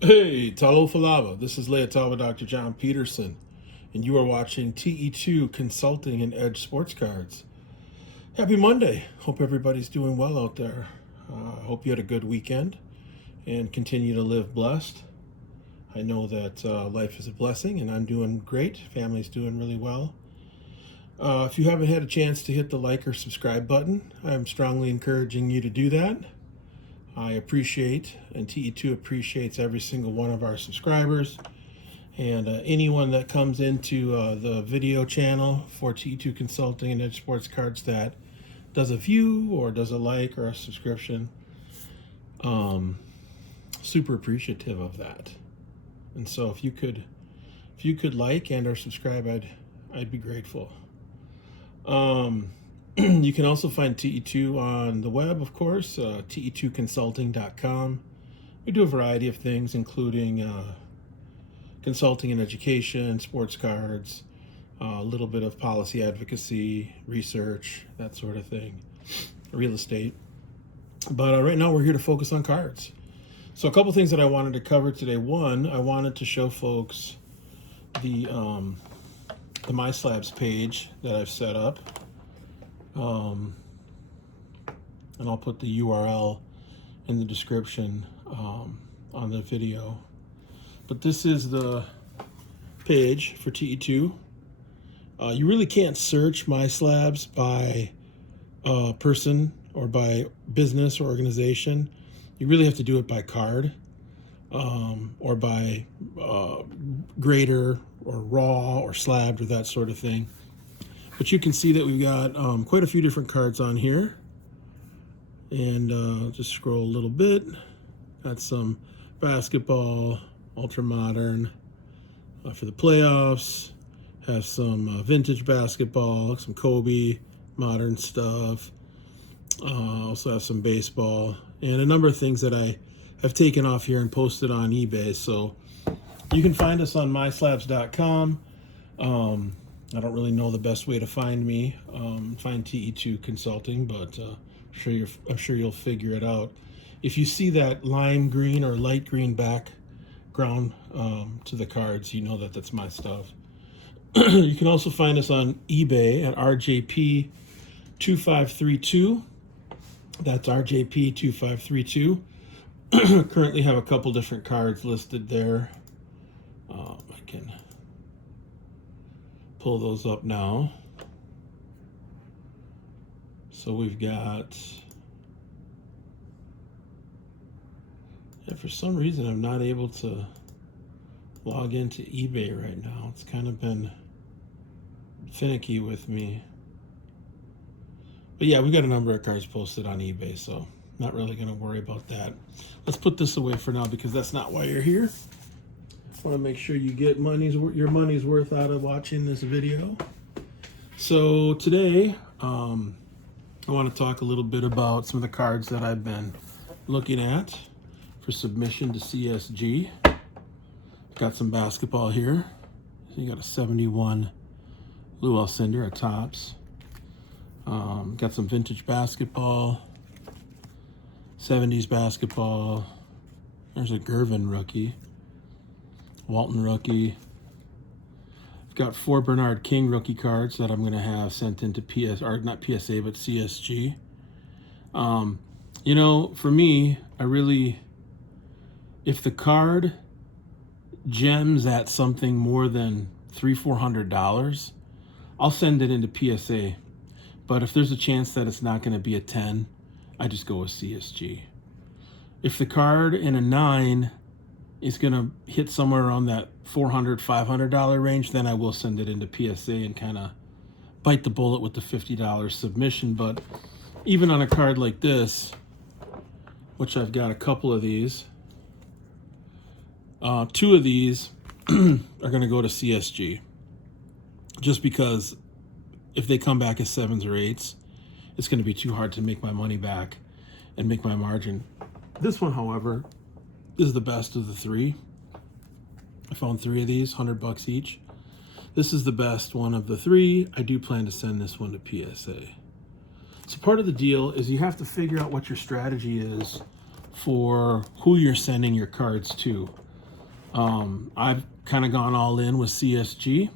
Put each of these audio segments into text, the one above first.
Hey, Talo Falava. This is Leotava Dr. John Peterson, and you are watching TE2 Consulting and Edge Sports Cards. Happy Monday. Hope everybody's doing well out there. Hope you had a good weekend and continue to live blessed. I know that life is a blessing, and I'm doing great. Family's doing really well. If you haven't had a chance to hit the like or subscribe button, I'm strongly encouraging you to do that. I appreciate, and TE2 appreciates every single one of our subscribers, and anyone that comes into the video channel for TE2 Consulting and Edge Sports Cards that does a view or does a like or a subscription. Super appreciative of that. And so if you could like and or subscribe, I'd be grateful. You can also find TE2 on the web, of course, TE2Consulting.com. We do a variety of things, including consulting and education, sports cards, a little bit of policy advocacy, research, that sort of thing, real estate. But right now we're here to focus on cards. So a couple things that I wanted to cover today. One, I wanted to show folks the myslabs page that I've set up. And I'll put the URL in the description on the video. But this is the page for TE2. You really can't search myslabs by person or by business or organization. You really have to do it by card or by grader or raw or slabbed or that sort of thing. But you can see that we've got quite a few different cards on here. And just scroll a little bit. Got some basketball, ultra modern for the playoffs. Have some vintage basketball, some Kobe, modern stuff. Also have some baseball and a number of things that I have taken off here and posted on eBay. So you can find us on myslabs.com. I don't really know the best way to find me, find TE2 Consulting, but I'm sure you'll figure it out. If you see that lime green or light green background to the cards, you know that that's my stuff. You can also find us on eBay at rjp2532. That's rjp2532. Currently have a couple different cards listed there. I can pull those up now. So we've got, for some reason I'm not able to log into eBay right now. It's kind of been finicky with me. But yeah, we've got a number of cards posted on eBay, so not really going to worry about that. Let's put this away for now because that's not why you're here. I want to make sure you get your money's worth out of watching this video. So today, I want to talk a little bit about some of the cards that I've been looking at for submission to CSG. Got some basketball here. So you got a 71 Lou Alcindor at tops. Got some vintage basketball, 70s basketball. There's a Gervin rookie, Walton rookie. I've got 4 Bernard King rookie cards that I'm going to have sent into not PSA, but CSG. You know, for me, if the card gems at something more than $300-400, I'll send it into PSA. But if there's a chance that it's not going to be a 10, I just go with CSG. If the card in a 9 is going to hit somewhere around that $400-500 range, then I will send it into PSA and kind of bite the bullet with the $50 submission. But even on a card like this, which I've got a couple of these, 2 of these are going to go to CSG. Just because if they come back as 7s or 8s, it's going to be too hard to make my money back and make my margin. This one, however, is the best of the 3. I found 3 of these, $100 each. This is the best one of the 3. I do plan to send this one to PSA. So part of the deal is you have to figure out what your strategy is for who you're sending your cards to. I've kind of gone all in with CSG.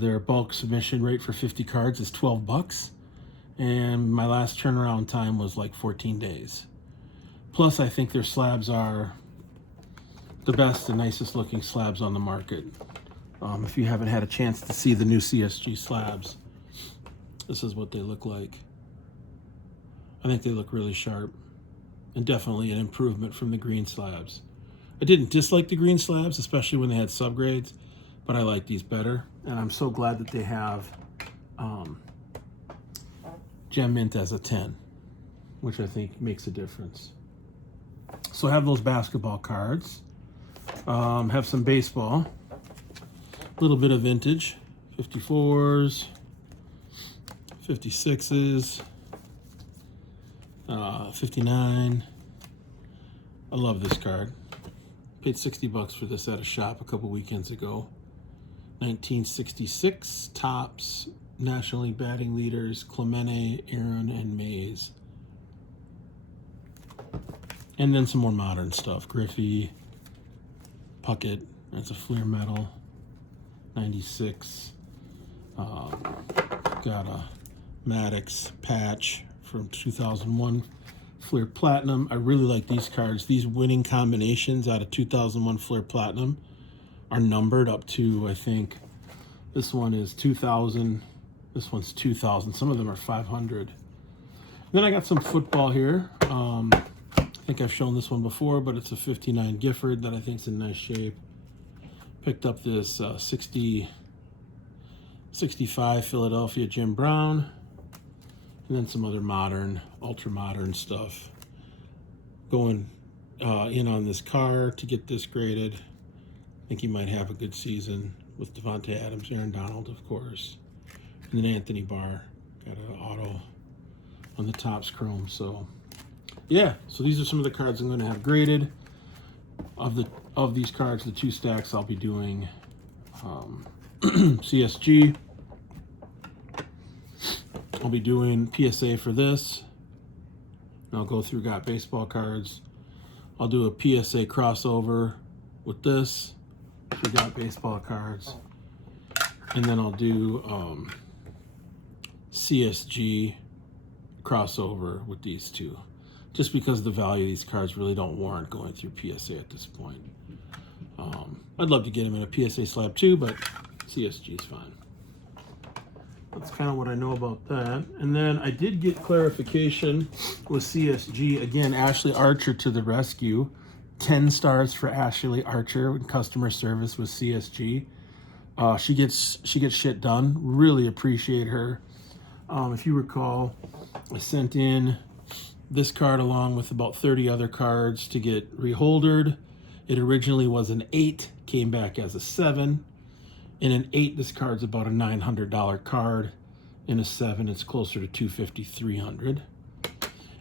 Their bulk submission rate for 50 cards is $12, and my last turnaround time was like 14 days. Plus, I think their slabs are the best and nicest looking slabs on the market. If you haven't had a chance to see the new CSG slabs, this is what they look like. I think they look really sharp and definitely an improvement from the green slabs. I didn't dislike the green slabs, especially when they had subgrades, but I like these better. And I'm so glad that they have Gem Mint as a 10, which I think makes a difference. So I have those basketball cards. Have some baseball, a little bit of vintage, 54s, 56s, 59. I love this card. Paid $60 for this at a shop a couple weekends ago. 1966 Topps National League batting leaders Clemente, Aaron, and Mays. And then some more modern stuff. Griffey, Puckett, that's a Fleer medal. 96. Got a Maddox patch from 2001 Fleer Platinum. I really like these cards. These winning combinations out of 2001 Fleer Platinum are numbered up to, I think, this one is 2000. This one's 2000. Some of them are 500. Then I got some football here. I think I've shown this one before, but it's a 59 Gifford that I think is in nice shape. Picked up this 65 Philadelphia Jim Brown, and then some other modern, ultra modern stuff. Going in on this car to get this graded. I think he might have a good season with Devontae Adams, Aaron Donald, of course, and then Anthony Barr. Got an auto on the Topps Chrome. So yeah, so these are some of the cards I'm going to have graded. Of these cards, the 2 stacks, I'll be doing CSG. I'll be doing PSA for this. And I'll go through Got Baseball cards. I'll do a PSA crossover with this for Got Baseball cards. And then I'll do CSG crossover with these two. Just because the value of these cards really don't warrant going through PSA at this point. I'd love to get them in a PSA slab too, but CSG is fine. That's kind of what I know about that. And then I did get clarification with CSG. Again, Ashley Archer to the rescue. 10 stars for Ashley Archer in customer service with CSG. She gets shit done. Really appreciate her. If you recall, I sent in this card along with about 30 other cards to get reholdered. It originally was an 8, came back as a 7. In an 8, this card's about a $900 card. In a 7, it's closer to $250, $300.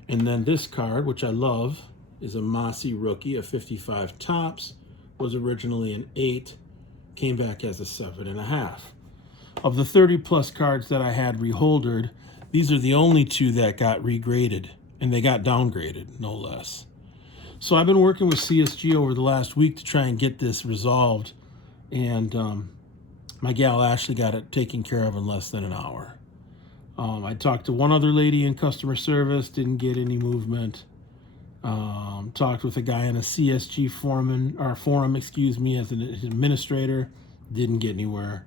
And then this card, which I love, is a Mossy Rookie, a 55 Topps. Was originally an 8, came back as a 7.5. Of the 30 plus cards that I had reholdered, these are the only 2 that got regraded, and they got downgraded, no less. So I've been working with CSG over the last week to try and get this resolved, and my gal Ashley got it taken care of in less than an hour. I talked to one other lady in customer service, didn't get any movement. Talked with a guy in a CSG forum, as an administrator, didn't get anywhere.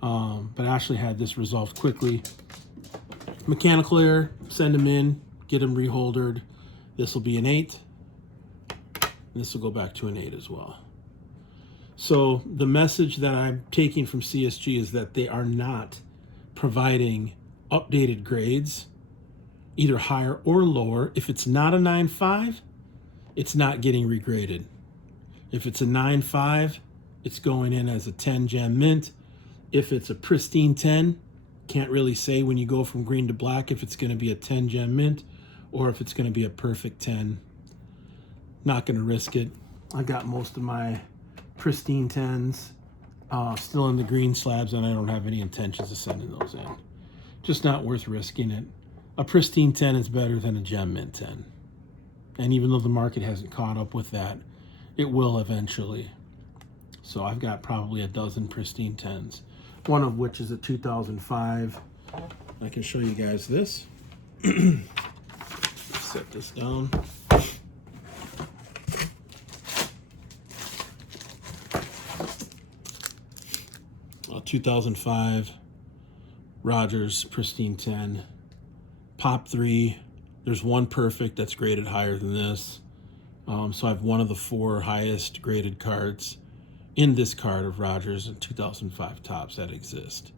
But Ashley had this resolved quickly. Mechanical error, send them in, get them reholdered. This will be an 8. This will go back to an 8 as well. So the message that I'm taking from CSG is that they are not providing updated grades, either higher or lower. If it's not a 9.5, it's not getting regraded. If it's a 9.5, it's going in as a 10 Gem Mint. If it's a pristine 10, can't really say when you go from green to black if it's going to be a 10 Gem Mint or if it's going to be a perfect 10. Not going to risk it. I got most of my pristine 10s still in the green slabs, and I don't have any intentions of sending those in. Just not worth risking it. A pristine 10 is better than a Gem Mint 10. And even though the market hasn't caught up with that, it will eventually. So I've got probably a dozen pristine 10s, one of which is a 2005. I can show you guys this. Set this down. A 2005 Rogers pristine 10. Pop 3. There's one perfect that's graded higher than this. So I have one of the 4 highest graded cards in this card of Rogers and 2005 tops that exist.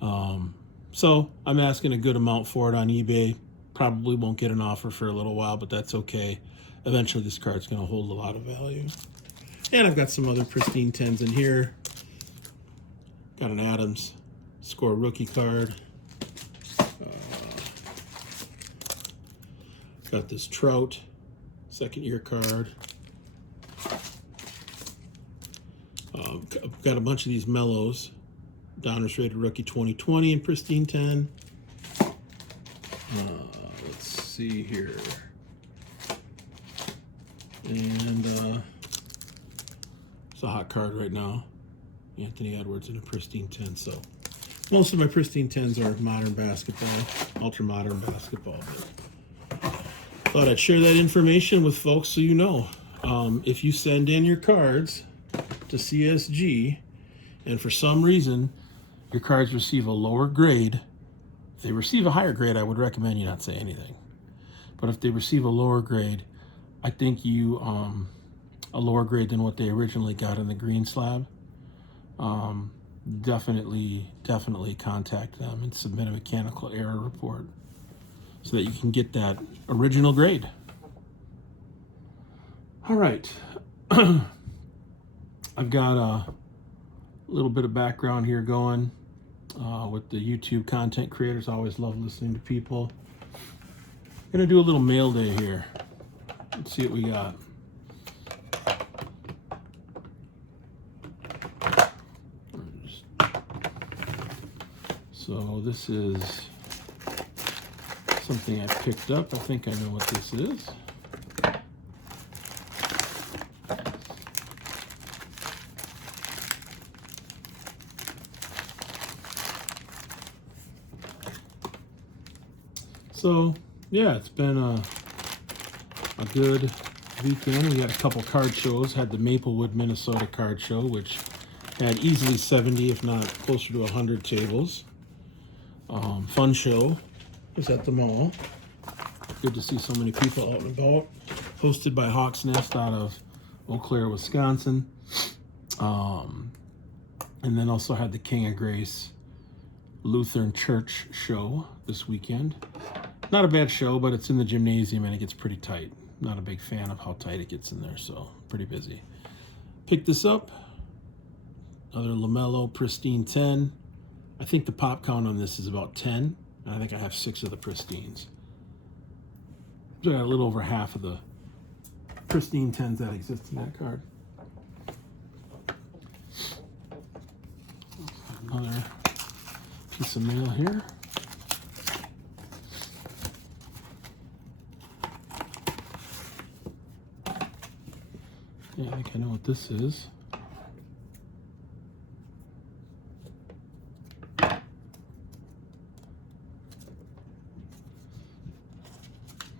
So I'm asking a good amount for it on eBay. Probably won't get an offer for a little while, but that's okay. Eventually this card's going to hold a lot of value. And I've got some other pristine 10s in here. Got an Adams Score rookie card. Got this Trout second year card. Got a bunch of these Mellows. Donruss rated rookie 2020 in pristine 10. Let's see here. And it's a hot card right now. Anthony Edwards in a pristine 10. So most of my pristine 10s are modern basketball, ultra modern basketball. But thought I'd share that information with folks so you know. If you send in your cards to CSG and for some reason your cards receive a lower grade, if they receive a higher grade, I would recommend you not say anything. But if they receive a lower grade, I think you, a lower grade than what they originally got in the green slab, definitely contact them and submit a mechanical error report so that you can get that original grade. All right. I've got a little bit of background here going with the YouTube content creators. I always love listening to people. Gonna do a little mail day here. Let's see what we got. So this is something I picked up. I think I know what this is. So yeah, it's been a good weekend. We had a couple card shows. Had the Maplewood, Minnesota card show, which had easily 70, if not closer to 100 tables. Fun show. Was at the mall. Good to see so many people out and about. Hosted by Hawk's Nest out of Eau Claire, Wisconsin. And then also had the King of Grace Lutheran Church show this weekend. Not a bad show, but it's in the gymnasium and it gets pretty tight. Not a big fan of how tight it gets in there, so pretty busy. Picked this up. Another LaMelo pristine 10. I think the pop count on this is about 10. And I think I have 6 of the pristines. So I got a little over half of the pristine 10s that exist in that card. Another piece of mail here. Yeah, I think I know what this is.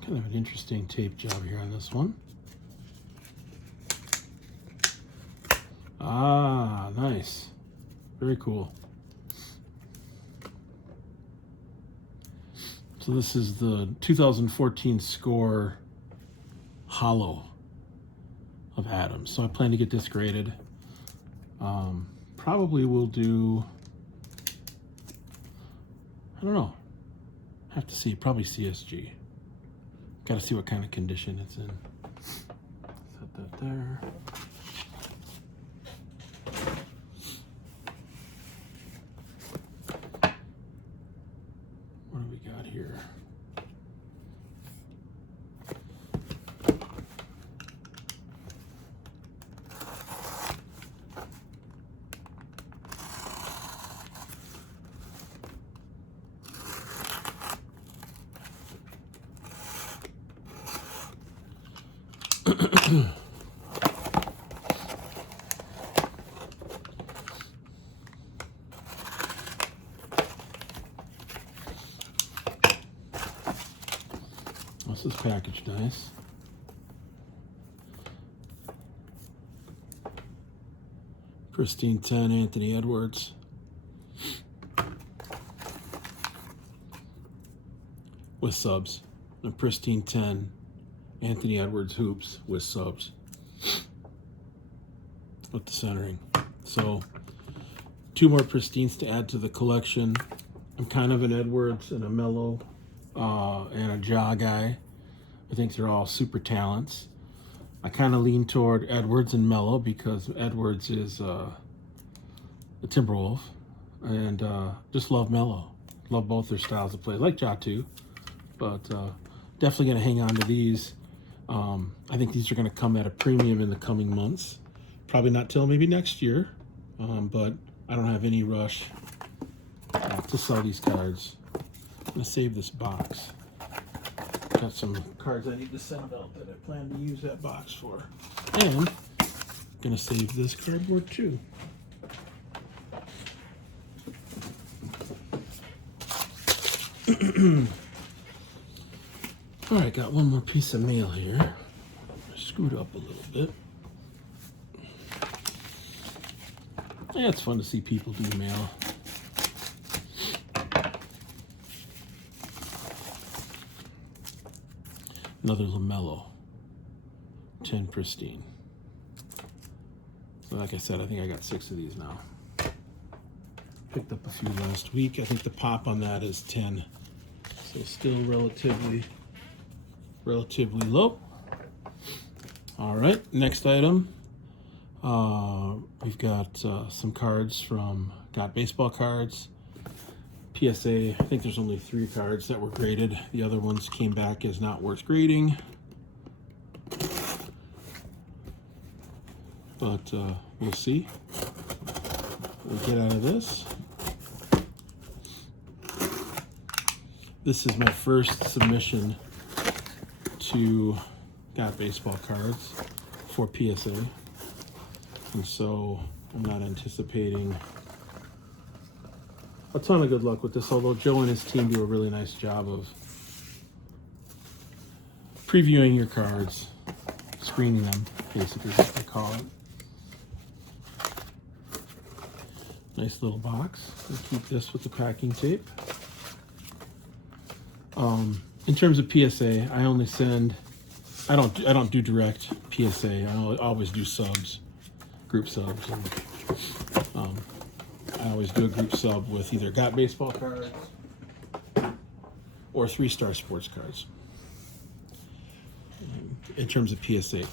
Kind of an interesting tape job here on this one. Ah, nice. Very cool. So this is the 2014 Score Hollow of Adams. So I plan to get this graded. Probably will do, I don't know. Have to see, probably CSG. Got to see what kind of condition it's in. Set that there. What do we got here? packaged nice. Pristine 10 Anthony Edwards. With subs. A pristine 10 Anthony Edwards hoops with subs. With the centering. So 2 more pristines to add to the collection. I'm kind of an Edwards and a Mello and a Ja guy. I think they're all super talents. I kind of lean toward Edwards and Mello because Edwards is a Timberwolf, and just love Mello. Love both their styles of play. I like Ja too, but definitely going to hang on to these. I think these are going to come at a premium in the coming months. Probably not till maybe next year, but I don't have any rush to sell these cards. I'm going to save this box. Got some cards I need to send out that I plan to use that box for. And I'm going to save this cardboard too. All right, got one more piece of mail here. Scoot up a little bit. Yeah, it's fun to see people do mail. Another LaMelo, 10 pristine. So like I said, I think I got 6 of these now. Picked up a few last week. I think the pop on that is 10. So still relatively low. All right, next item. We've got some cards from Got Baseball Cards. PSA, I think there's only 3 cards that were graded. The other ones came back as not worth grading. But we'll see. We'll get out of this. This is my first submission to Got Baseball Cards for PSA. And so I'm not anticipating a ton of good luck with this, although Joe and his team do a really nice job of previewing your cards, screening them, basically, what they call it. Nice little box. We'll keep this with the packing tape. In terms of PSA, I only send. I don't do direct PSA. I always do subs, group subs. And, I always do a group sub with either Got Baseball Cards or 3-Star Sports Cards. In terms of PSA,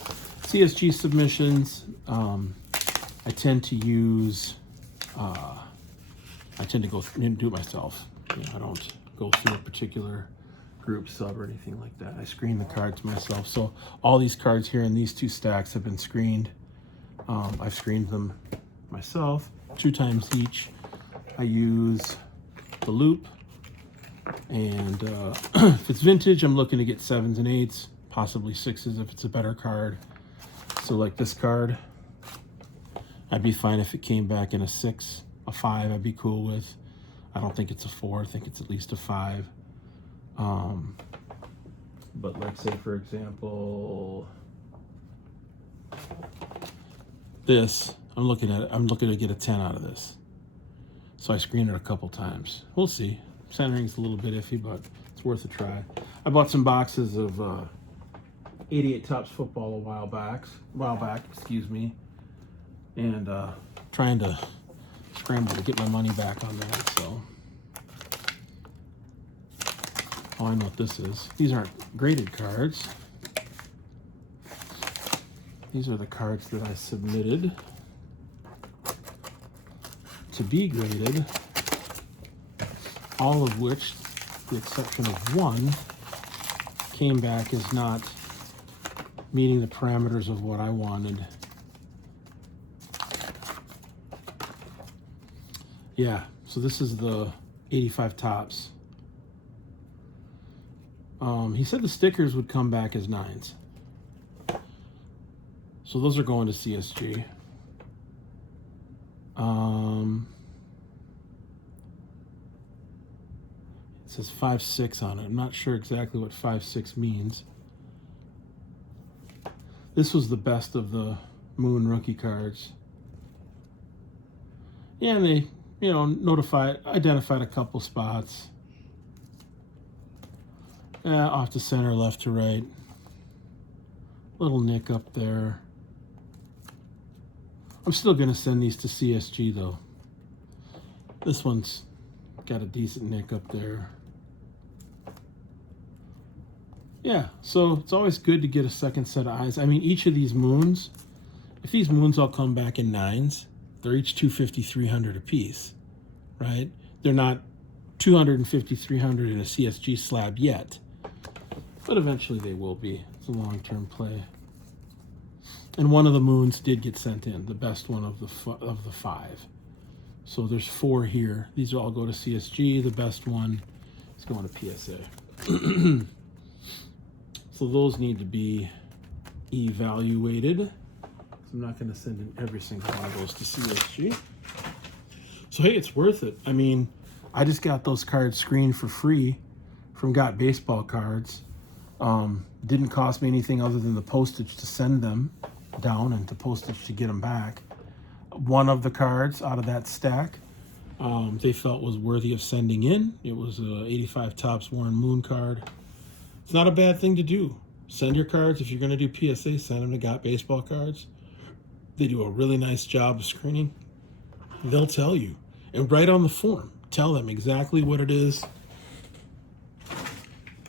CSG submissions, I tend to use. I tend to go and do it myself. You know, I don't go through a particular group sub or anything like that. I screen the cards myself. So all these cards here in these 2 stacks have been screened. I've screened them myself 2 times each. I use the loop, and if it's vintage, I'm looking to get 7s and 8s, possibly 6s if it's a better card. So like this card, I'd be fine if it came back in a 6, a 5 I'd be cool with. I don't think it's a 4, I think it's at least a 5. But like say for example, this, I'm looking to get a 10 out of this. So I screened it a couple times. We'll see. Centering's a little bit iffy, but it's worth a try. I bought some boxes of 88 Topps football a while back, excuse me. And trying to scramble to get my money back on that, so. Oh, I know what this is. These aren't graded cards. These are the cards that I submitted to be graded, all of which, with the exception of 1, came back as not meeting the parameters of what I wanted. Yeah, so this is the 85 Topps. He said the stickers would come back as 9s. So those are going to CSG. It says 5.6 on it. I'm not sure exactly what 5.6 means. This was the best of the Moon rookie cards. Yeah, and they, you know, identified a couple spots. Off to center, left to right. Little nick up there. I'm still going to send these to CSG though. This one's got a decent nick up there. Yeah, so it's always good to get a second set of eyes. I mean, each of these moons, if these moons all come back in 9s, they're each 250, 300 a piece, right? They're not 250, 300 in a CSG slab yet, but eventually they will be. It's a long-term play. And one of the moons did get sent in, the best one of the 5. So there's 4 here. These all go to CSG. The best one is going to PSA. So those need to be evaluated. I'm not going to send in every single one of those to CSG. So hey, it's worth it. I mean, I just got those cards screened for free from Got Baseball Cards. Didn't cost me anything other than the postage to send them down and the postage to get them back. One of the cards out of that stack they felt was worthy of sending in. It was a 85 Topps Warren Moon card. It's not a bad thing to do. Send your cards. If you're going to do PSA, send them to Got Baseball Cards. They do a really nice job of screening. They'll tell you. And write on the form. Tell them exactly what it is.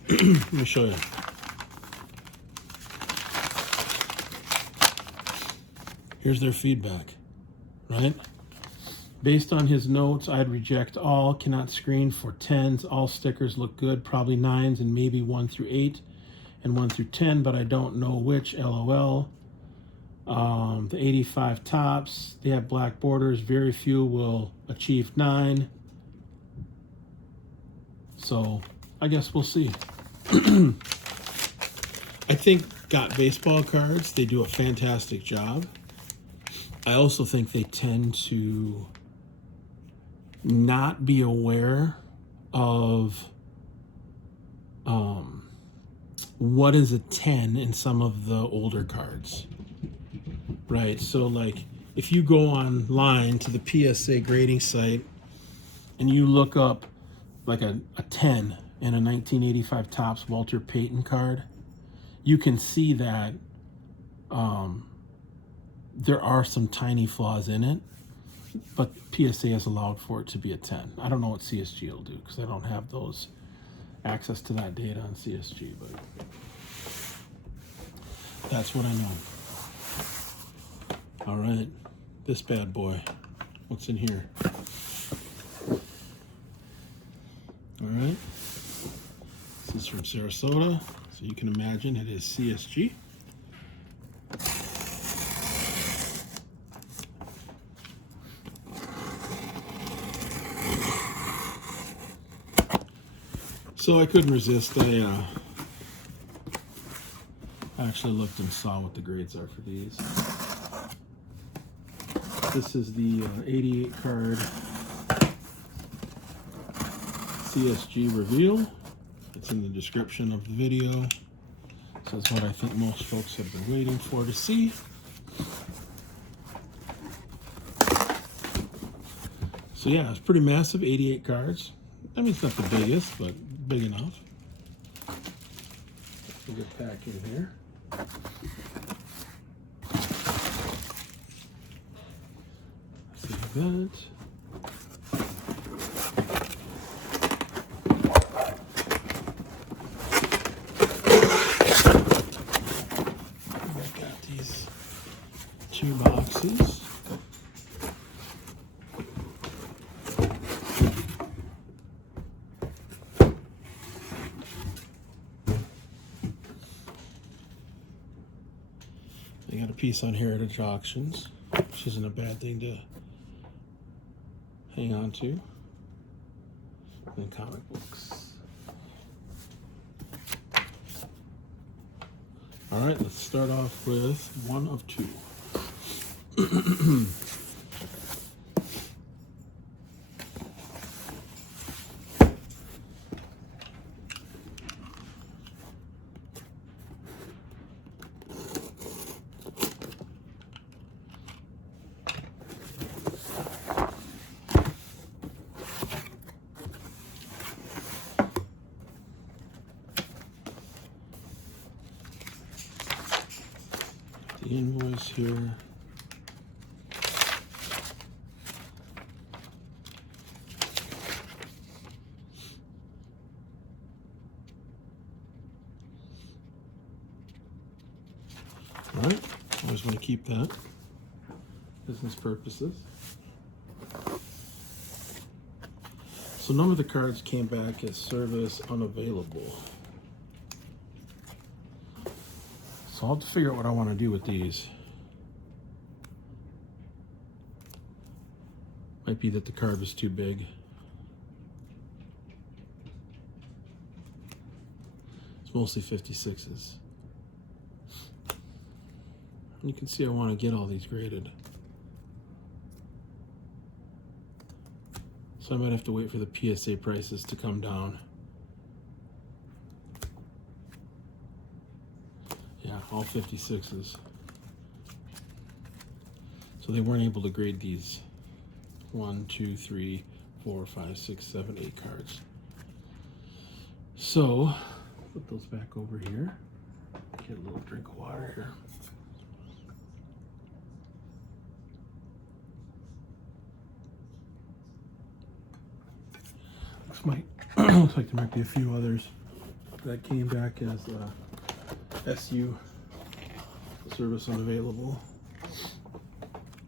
Let me show you. Here's their feedback, right? Based on his notes, I'd reject all, cannot screen for 10s. All stickers look good, probably 9s and maybe 1 through 8 and 1 through 10, but I don't know which, LOL. The 85 Topps, they have black borders. Very few will achieve 9. So I guess we'll see. I think Got Baseball Cards, they do a fantastic job. I also think they tend to not be aware of what is a 10 in some of the older cards, right? So like if you go online to the PSA grading site and you look up like a 10 in a 1985 Topps Walter Payton card, you can see that there are some tiny flaws in it, but PSA has allowed for it to be a 10. I don't know what CSG will do because I don't have those access to that data on CSG, but that's what I know. All right, this bad boy. What's in here? All right, this is from Sarasota, so you can imagine it is CSG. So I couldn't resist. I actually looked and saw what the grades are for these. This is the 88 card CSG reveal. It's in the description of the video. So that's what I think most folks have been waiting for to see. So yeah, it's pretty massive, 88 cards. I mean, it's not the biggest, but big enough. We'll get back in here. Save that. I've got these 2 boxes. I got a piece on Heritage Auctions, which isn't a bad thing to hang on to. And comic books. All right, let's start off with one of 2. purposes here. All right, always want to keep that. Business purposes. So none of the cards came back as service unavailable. So I'll have to figure out what I want to do with these. Might be that the card was too big. It's mostly 56s. You can see I want to get all these graded. So I might have to wait for the PSA prices to come down. Yeah, all 56s. So they weren't able to grade these 1, 2, 3, 4, 5, 6, 7, 8 cards. So put those back over here. Get a little drink of water here. Looks like there might be a few others that came back as SU, service unavailable.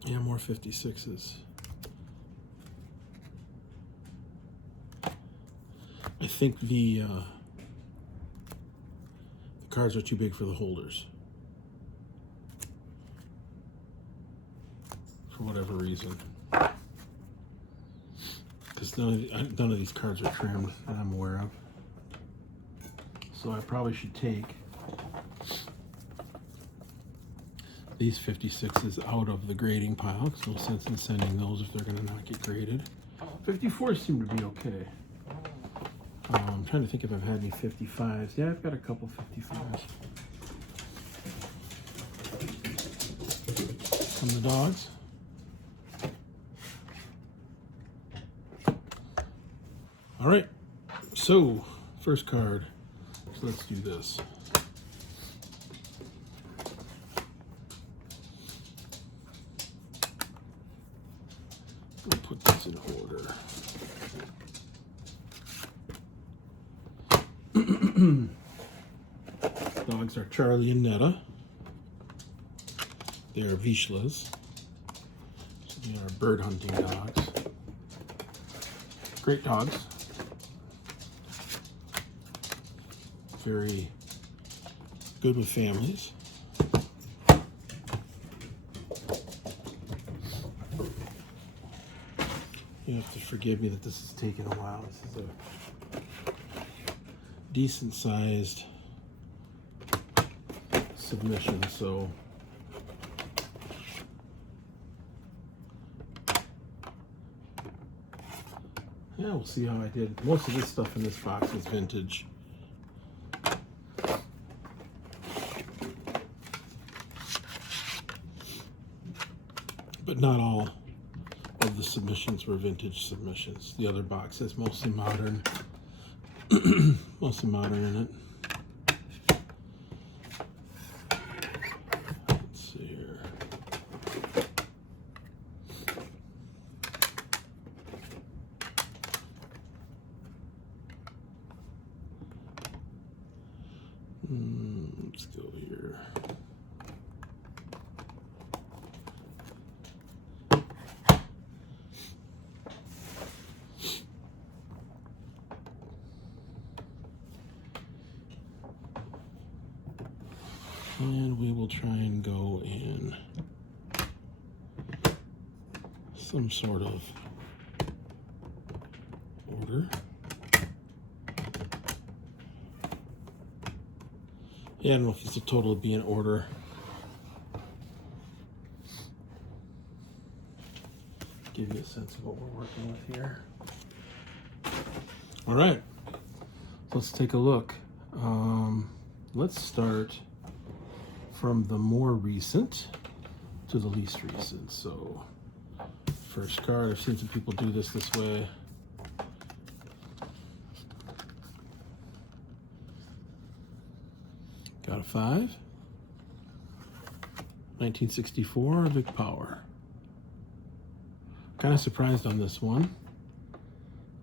Yeah, more 56s. I think the cards are too big for the holders, for whatever reason. Because none of these cards are trimmed that I'm aware of. So I probably should take these 56s out of the grading pile. There's no sense in sending those if they're going to not get graded. 54s seem to be okay. I'm trying to think if I've had any 55s. Yeah, I've got a couple 55s. From the dogs. All right, so first card. So let's do this. We'll put this in order. Dogs are Charlie and Netta. They are Vishlas. So they are bird hunting dogs. Great dogs. Very good with families. You have to forgive me that this is taking a while. This is a decent sized submission, so yeah, we'll see how I did. Most of this stuff in this box is vintage. But not all of the submissions were vintage submissions. The other box is mostly modern. Mostly modern in it. Let's see here. Let's go here. And we will try and go in some sort of order. Yeah, I don't know if it's a total of be in order. Give you a sense of what we're working with here. All right, let's take a look. Let's start from the more recent to the least recent. So first card, I've seen some people do this way. Got a 5. 1964 Vic Power. Kind of surprised on this one.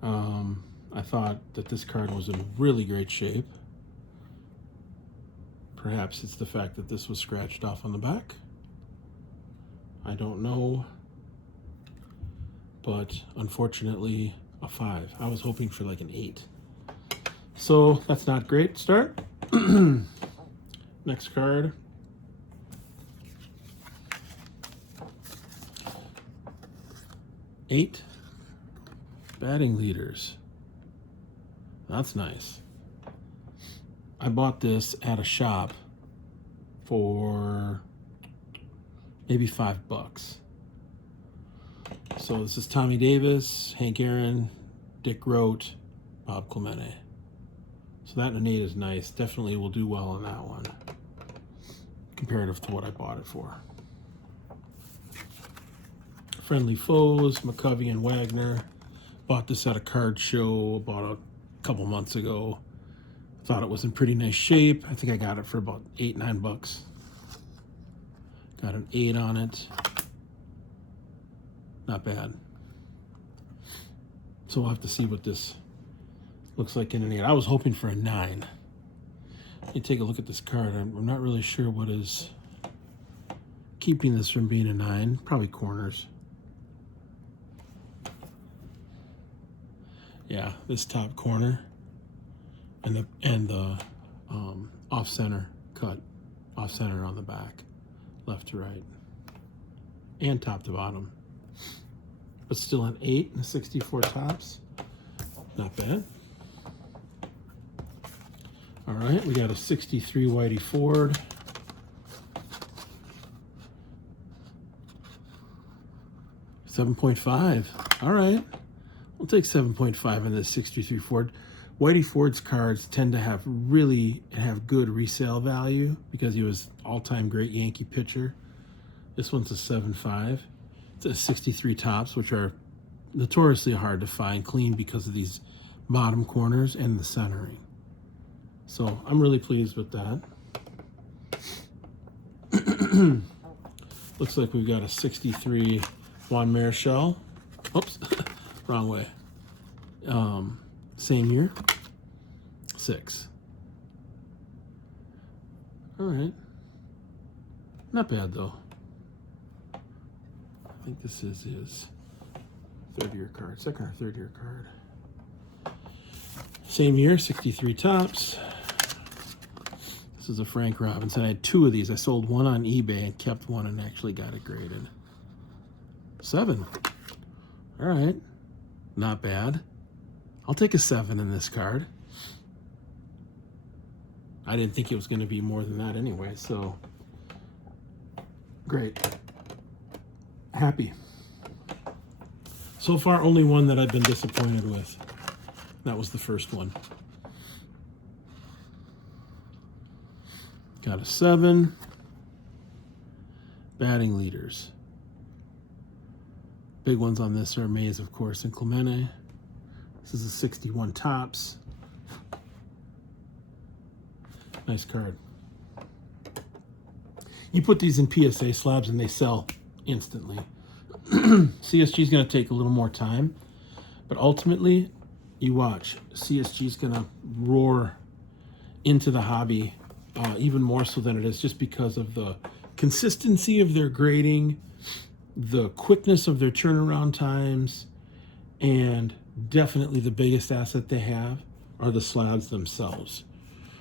I thought that this card was in really great shape. Perhaps it's the fact that this was scratched off on the back. I don't know. But unfortunately, a 5. I was hoping for like an 8. So that's not great start. Next card. Eight batting leaders. That's nice. I bought this at a shop for maybe $5. So this is Tommy Davis, Hank Aaron, Dick Rote, Bob Clemente. So that and an 8 is nice. Definitely will do well on that one, comparative to what I bought it for. Friendly Foes, McCovey and Wagner. Bought this at a card show about a couple months ago. Thought it was in pretty nice shape. I think I got it for about $8, $9. Got an 8 on it. Not bad. So we'll have to see what this looks like in an 8. I was hoping for a 9. You take a look at this card. I'm not really sure what is keeping this from being a 9. Probably corners. Yeah, this top corner and the off center cut, off center on the back, left to right, and top to bottom. But still an 8 and a 64 tops. Not bad. All right, we got a 63 Whitey Ford. $7.5. All right. We'll take 7.5 in this 63 Ford. Whitey Ford's cards tend to have good resale value because he was all-time great Yankee pitcher. This one's a 7.5. It's a 63 tops, which are notoriously hard to find clean because of these bottom corners and the centering. So I'm really pleased with that. Looks like we've got a 63 Juan Marichal. Oops. Wrong way. Same year. 6. All right. Not bad, though. I think this is his third-year card. Second or third-year card. Same year, 63 tops. This is a Frank Robinson. I had 2 of these. I sold one on eBay and kept one and actually got it graded. 7. All right. Not bad. I'll take a 7 in this card. I didn't think it was going to be more than that anyway, so great. Happy. So far, only one that I've been disappointed with. That was the first one. Got a 7. Batting leaders. Big ones on this are Mays, of course, and Clemente. This is a 61 tops. Nice card. You put these in PSA slabs and they sell instantly. CSG is going to take a little more time, but ultimately, you watch. CSG is going to roar into the hobby even more so than it is, just because of the consistency of their grading, the quickness of their turnaround times, and definitely the biggest asset they have are the slabs themselves.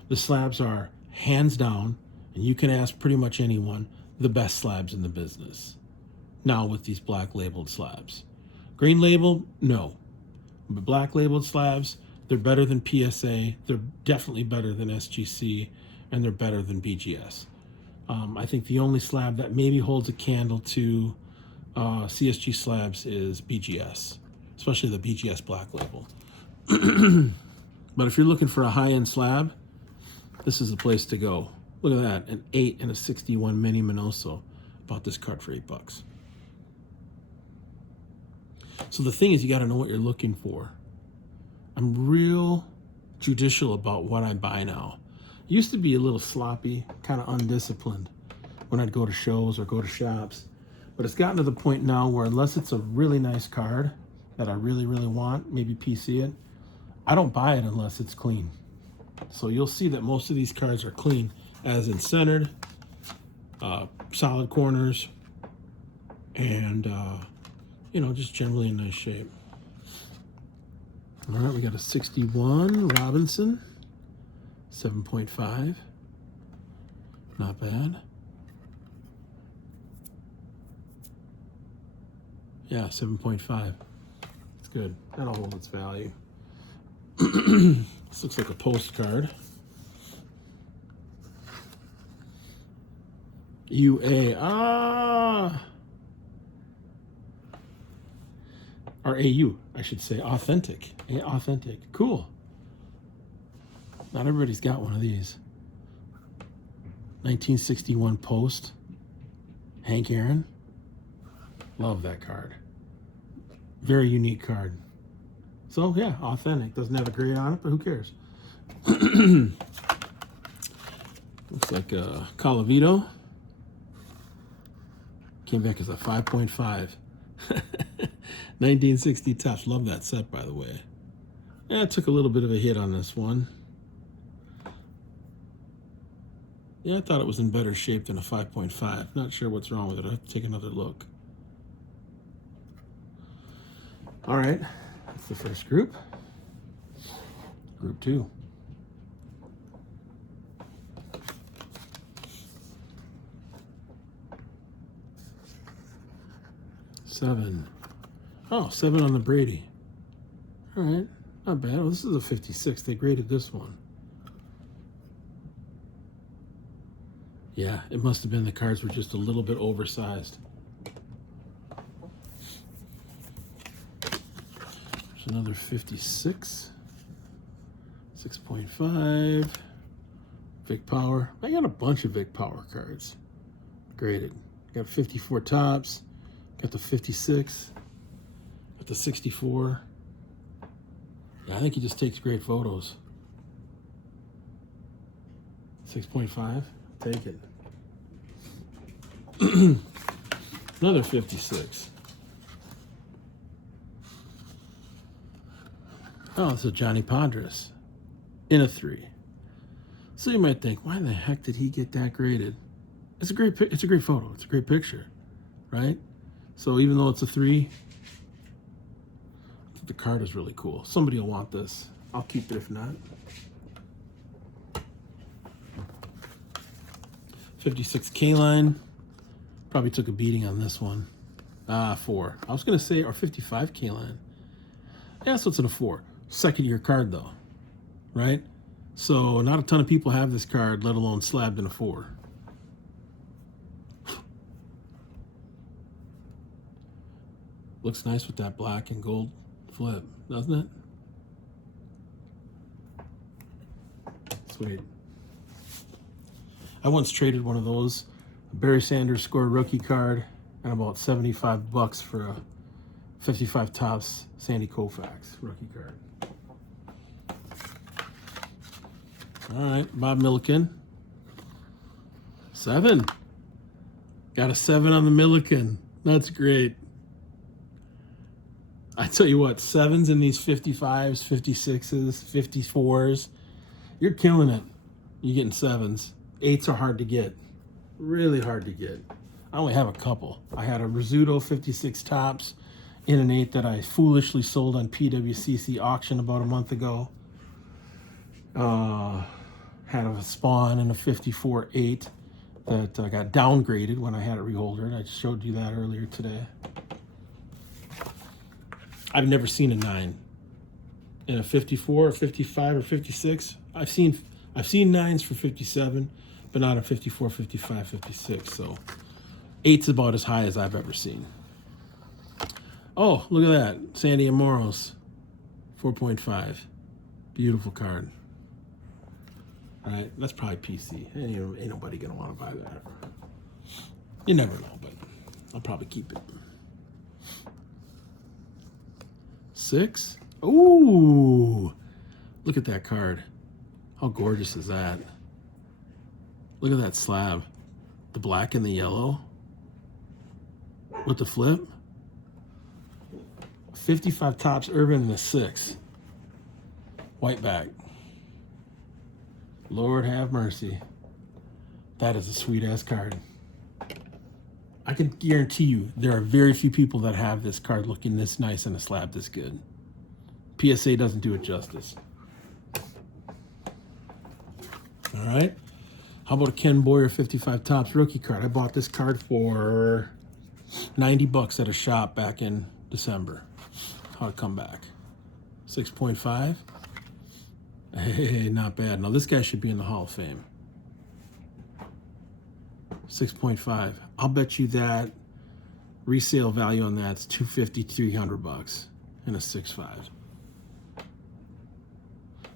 The slabs are hands down, and you can ask pretty much anyone, the best slabs in the business. Now with these black labeled slabs. Green label, no. But black labeled slabs, they're better than PSA, they're definitely better than SGC, and they're better than BGS. I think the only slab that maybe holds a candle to CSG slabs is BGS, especially the BGS black label. But if you're looking for a high-end slab, this is the place to go. Look at that, an 8 and a 61 Mini Minoso. Bought this card for $8. So the thing is, you got to know what you're looking for. I'm real judicial about what I buy now. I used to be a little sloppy, kind of undisciplined when I'd go to shows or go to shops. But it's gotten to the point now where unless it's a really nice card that I really, really want, maybe PC it, I don't buy it unless it's clean. So you'll see that most of these cards are clean, as in centered, solid corners, and you know, just generally in nice shape. All right, we got a 61 Robinson, 7.5. Not bad. Yeah, 7.5. It's good. That'll hold its value. This looks like a postcard. UA. Or AU, I should say. Authentic. Authentic. Cool. Not everybody's got one of these. 1961 Post. Hank Aaron. Love that card. Very unique card. So yeah, authentic. Doesn't have a grade on it, but who cares? Looks like a Calavito. Came back as a 5.5. 1960 Topps. Love that set, by the way. Yeah, it took a little bit of a hit on this one. Yeah, I thought it was in better shape than a 5.5. Not sure what's wrong with it. I'll have to take another look. All right, that's the first group. Group 2. Seven. Oh, 7 on the Brady. All right, not bad. Oh, this is a 56. They graded this one. Yeah, it must have been the cards were just a little bit oversized. There's another 56. 6.5. Vic Power. I got a bunch of Vic Power cards graded. Got 54 Topps. Got the 56. Got the 64. Yeah, I think he just takes great photos. 6.5. Take it. Another 56. Oh, it's a Johnny Padres in a 3. So you might think, why the heck did he get that graded? It's a great photo. It's a great picture, right? So even though it's a 3, the card is really cool. Somebody will want this. I'll keep it if not. 56 K-line. Probably took a beating on this one. 4. I was going to say, or 55 K-line. Yeah, so it's in a 4. Second year card though, right? So not a ton of people have this card, let alone slabbed in a 4. Looks nice with that black and gold flip, doesn't it? Sweet. I once traded one of those, a Barry Sanders score rookie card, and about $75 for a 55 Topps Sandy Koufax rookie card. All right, Bob Milliken. 7. Got a 7 on the Milliken. That's great. I tell you what, 7s in these 55s, 56s, 54s, you're killing it. You're getting 7s. 8s are hard to get. Really hard to get. I only have a couple. I had a Rizzuto 56 Topps in an 8 that I foolishly sold on PWCC auction about a month ago. Had a Spawn in a 54 8 that got downgraded when I had it reholdered. I showed you that earlier today. I've never seen a 9 in a 54 or 55 or 56. I've seen 9s for 57, but not a 54, 55, 56. So 8's about as high as I've ever seen. Oh, look at that. Sandy Amoros, 4.5. Beautiful card. All right, that's probably PC. Ain't nobody gonna want to buy that. You never know, but I'll probably keep it. 6. Ooh, look at that card. How gorgeous is that? Look at that slab. The black and the yellow with the flip. 55 Topps Urban and a 6. White back. Lord have mercy. That is a sweet ass card. I can guarantee you there are very few people that have this card looking this nice and a slab this good. PSA doesn't do it justice. All right. How about a Ken Boyer 55 Topps rookie card? I bought this card for $90 at a shop back in December. How'd it come back? 6.5. Hey, not bad. Now this guy should be in the Hall of Fame. 6.5. I'll bet you that resale value on that's $250, $300 in a 6.5. And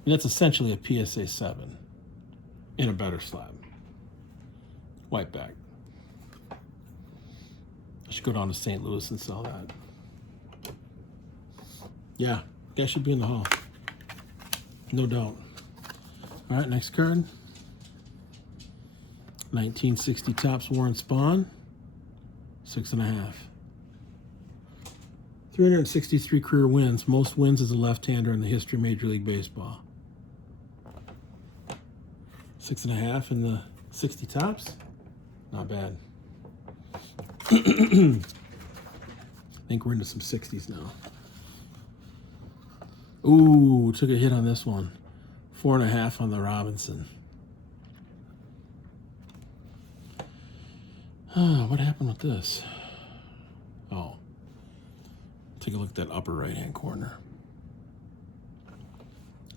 that's essentially a PSA 7 in a better slab. White back. I should go down to St. Louis and sell that. Yeah, guy should be in the Hall. No doubt. All right, next card. 1960 Topps Warren Spahn. 6.5. 363 career wins. Most wins as a left-hander in the history of Major League Baseball. 6.5 in the 60 Topps. Not bad. I think we're into some 60s now. Ooh, took a hit on this one. 4.5 on the Robinson. What happened with this? Oh. Take a look at that upper right-hand corner.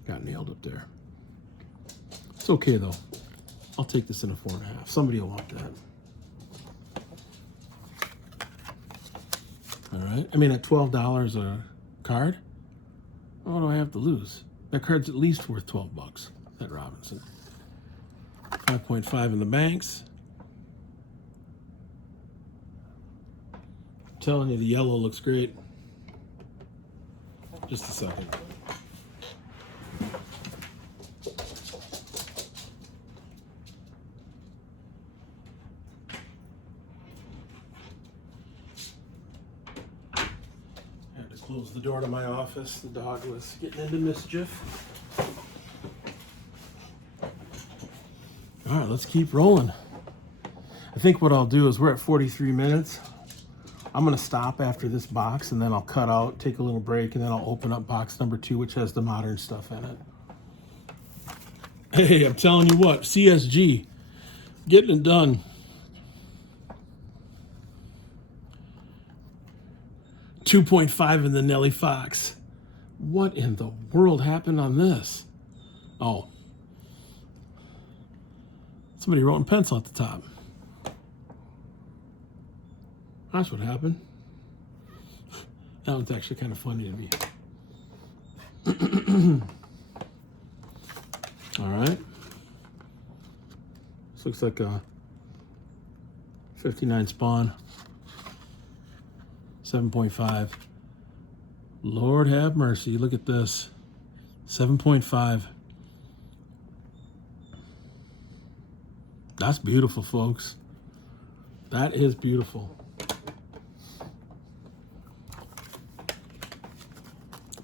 Got nailed up there. It's okay, though. I'll take this in a 4.5. Somebody will want that. All right. I mean, at $12 a card, what do I have to lose? That card's at least worth $12, that Robinson. 5.5 in the banks. I'm telling you, the yellow looks great. Just a second. Close the door to my office. The dog was getting into mischief. All right, let's keep rolling. I think what I'll do is we're at 43 minutes. I'm going to stop after this box, and then I'll cut out, take a little break, and then I'll open up box number 2, which has the modern stuff in it. Hey, I'm telling you what, CSG, getting it done. 2.5 in the Nelly Fox. What in the world happened on this? Oh. Somebody wrote in pencil at the top. That's what happened. That one's actually kind of funny to me. All right. This looks like a 59 Spawn. 7.5. Lord have mercy. Look at this. 7.5. That's beautiful, folks. That is beautiful.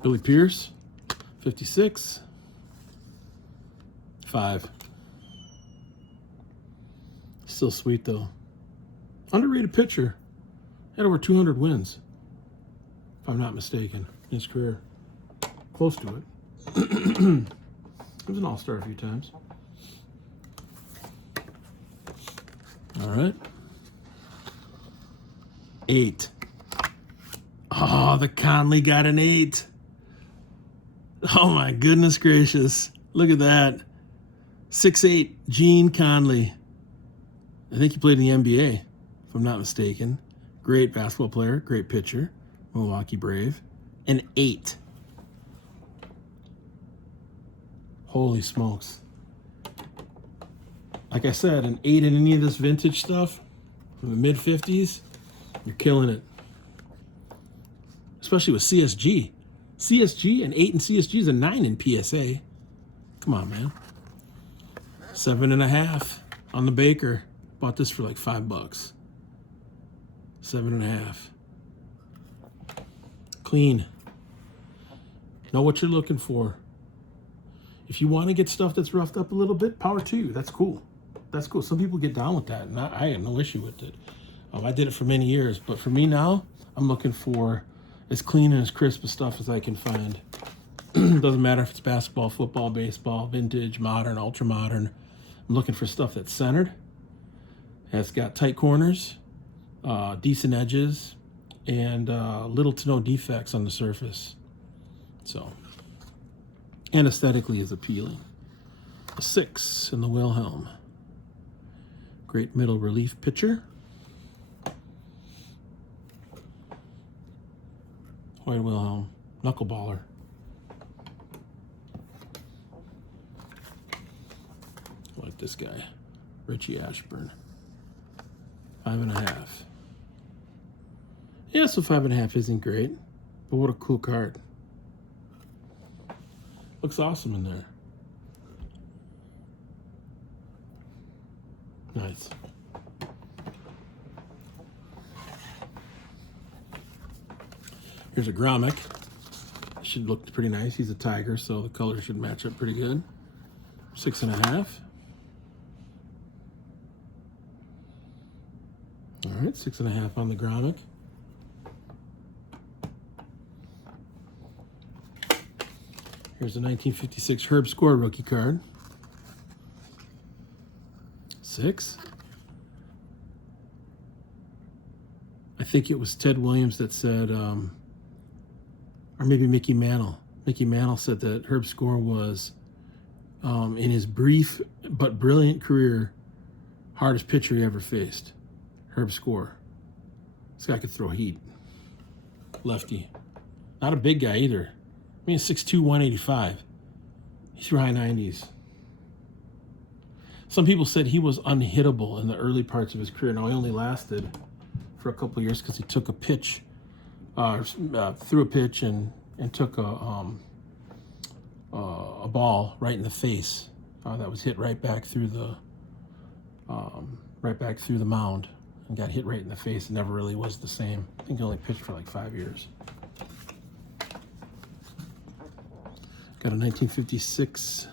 Billy Pierce, 56. 5. Still sweet, though. Underrated pitcher. Had over 200 wins, if I'm not mistaken, in his career. Close to it. He was an all-star a few times. All right. 8. Oh, the Conley got an 8. Oh, my goodness gracious. Look at that. 6'8", Gene Conley. I think he played in the NBA, if I'm not mistaken. Great basketball player, great pitcher, Milwaukee Brave. An 8. Holy smokes. Like I said, an 8 in any of this vintage stuff from the mid-50s, you're killing it. Especially with CSG. CSG, an 8 in CSG is a 9 in PSA. Come on, man. 7.5 on the Baker. Bought this for like $5. 7.5. Clean. Know what you're looking for. If you want to get stuff that's roughed up a little bit, power to you. That's cool. That's cool. Some people get down with that, and I had no issue with it. I did it for many years, but for me now, I'm looking for as clean and as crisp as stuff as I can find. Doesn't matter if it's basketball, football, baseball, vintage, modern, ultra modern. I'm looking for stuff that's centered, has got tight corners, decent edges, and little to no defects on the surface. So, and aesthetically is appealing. A 6 in the Wilhelm. Great middle relief picture. White Wilhelm, knuckleballer. I like this guy, Richie Ashburn. 5.5. Yeah, so 5.5 isn't great, but what a cool card. Looks awesome in there. Nice. Here's a Grommet. Should look pretty nice. He's a tiger, so the color should match up pretty good. 6.5. All right, 6.5 on the Grommet. Here's a 1956 Herb Score rookie card. 6. I think it was Ted Williams that said, or maybe Mickey Mantle. Mickey Mantle said that Herb Score was, in his brief but brilliant career, hardest pitcher he ever faced. Herb Score. This guy could throw heat. Lefty. Not a big guy either. I mean, 6'2", 185. He threw high 90s. Some people said he was unhittable in the early parts of his career. Now, he only lasted for a couple of years because he took a pitch, threw a pitch and took a ball right in the face that was hit right back through the mound and got hit right in the face. It never really was the same. I think he only pitched for like 5 years. Got a 1956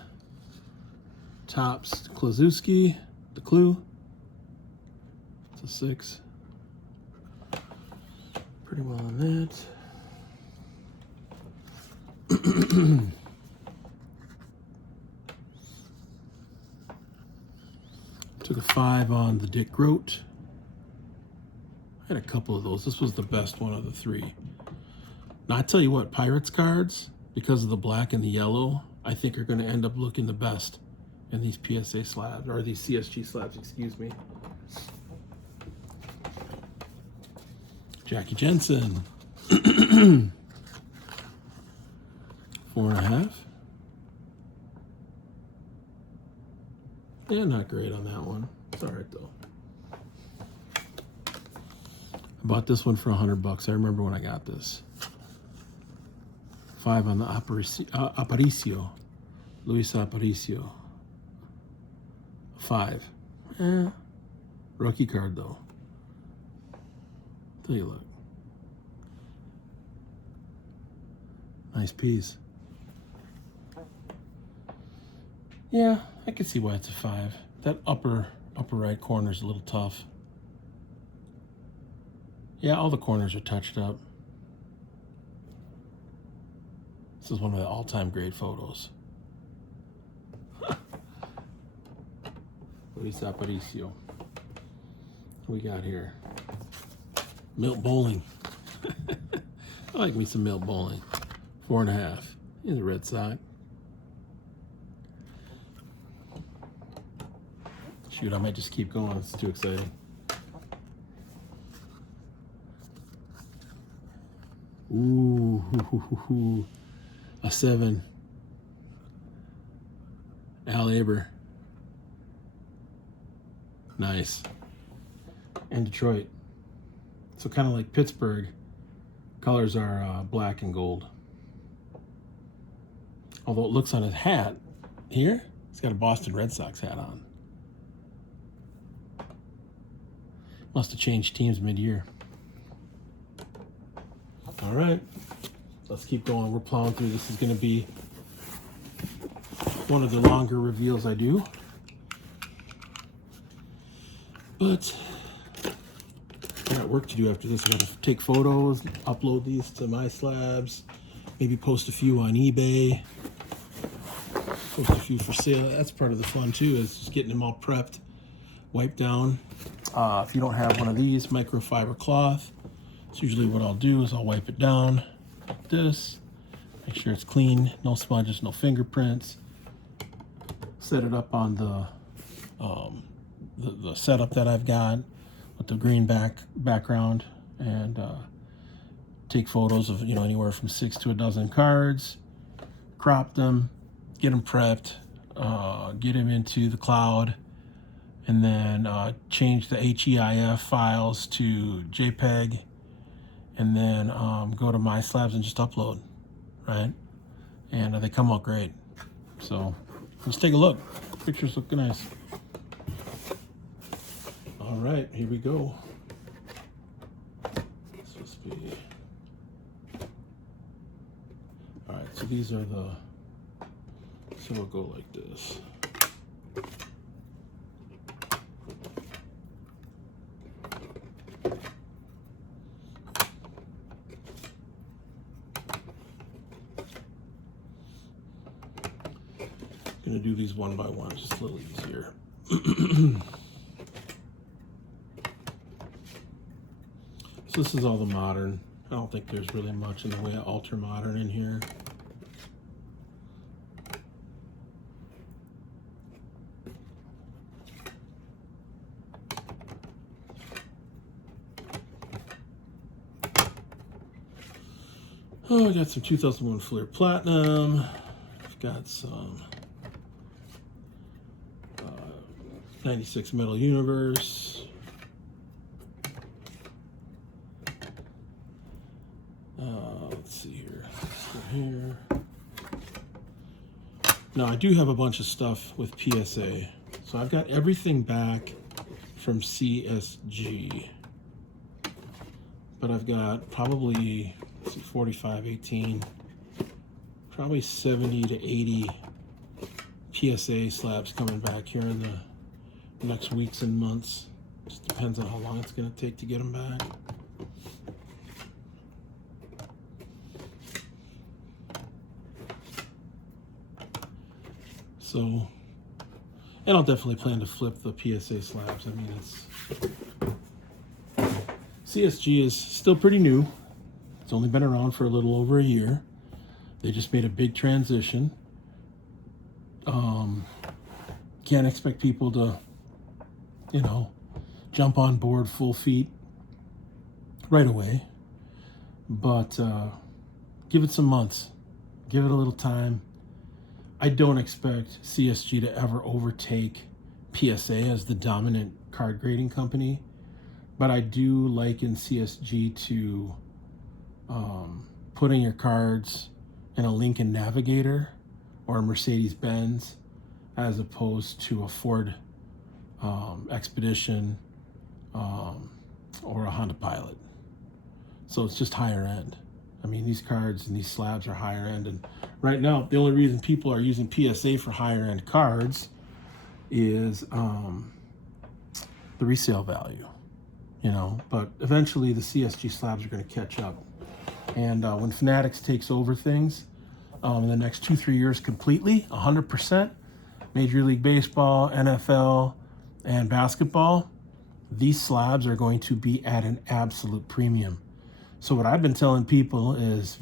Topps Klaczewski, the Clue. It's a 6. Pretty well on that. Took a 5 on the Dick Groat. I had a couple of those. This was the best one of the 3. Now, I tell you what, Pirates cards, because of the black and the yellow, I think are going to end up looking the best in these PSA slabs, or these CSG slabs, excuse me. Jackie Jensen. 4.5. Yeah, not great on that one. It's all right though. I bought this one for $100. I remember when I got this. 5 on the Aparicio. Luis Aparicio. 5. Rookie card though. Take a look. Nice piece. Yeah, I can see why it's a 5. That upper right corner is a little tough. Yeah, all the corners are touched up. This is one of the all-time great photos. Luis Aparicio. What we got here? Milt Bowling. I like me some Milt Bowling. 4.5. He's a Red Sox. Shoot, I might just keep going. It's too exciting. Ooh, a 7. Al Aber. Nice. And Detroit. So kind of like Pittsburgh, colors are black and gold. Although it looks on his hat here, he's got a Boston Red Sox hat on. Must have changed teams mid-year. All right, let's keep going. We're plowing through. This is going to be one of the longer reveals I do. But I got work to do after this. I got to take photos, upload these to myslabs, maybe post a few on eBay, post a few for sale. That's part of the fun too, is just getting them all prepped, wiped down. If you don't have one of these, microfiber cloth, it's usually what I'll do is I'll wipe it down like this, make sure it's clean, no smudges, no fingerprints. Set it up on the setup that I've got with the green background, and take photos of anywhere from 6 to a dozen cards, crop them, get them prepped, get them into the cloud, and then change the HEIF files to JPEG, and then go to myslabs and just upload, right? And they come out great. So let's take a look. Pictures look nice. All right, here we go. This must be. All right, so these are the. So we'll go like this. Gonna do these one by one, just a little easier. So this is all the modern. I don't think there's really much in the way of ultra modern in here. Oh, I got some 2001 Fleer Platinum. I've got some 96 Metal Universe. Let's see here. Let's go here. Now I do have a bunch of stuff with PSA. So I've got everything back from CSG. But I've got probably 45, 18, probably 70 to 80 PSA slabs coming back here in the next weeks and months. Just depends on how long it's going to take to get them back. So, and I'll definitely plan to flip the PSA slabs. I mean, CSG is still pretty new. It's only been around for a little over a year. They just made a big transition. Can't expect people to, jump on board full feet right away. But give it some months. Give it a little time. I don't expect CSG to ever overtake PSA as the dominant card grading company. But I do liken CSG to putting your cards in a Lincoln Navigator or a Mercedes-Benz as opposed to a Ford Expedition or a Honda Pilot. So it's just higher end. I mean, these cards and these slabs are higher end. And right now, the only reason people are using PSA for higher end cards is the resale value, but eventually the CSG slabs are going to catch up. And when Fanatics takes over things in the next 2-3 years completely, 100%, Major League Baseball, NFL, and basketball, these slabs are going to be at an absolute premium. So what I've been telling people is,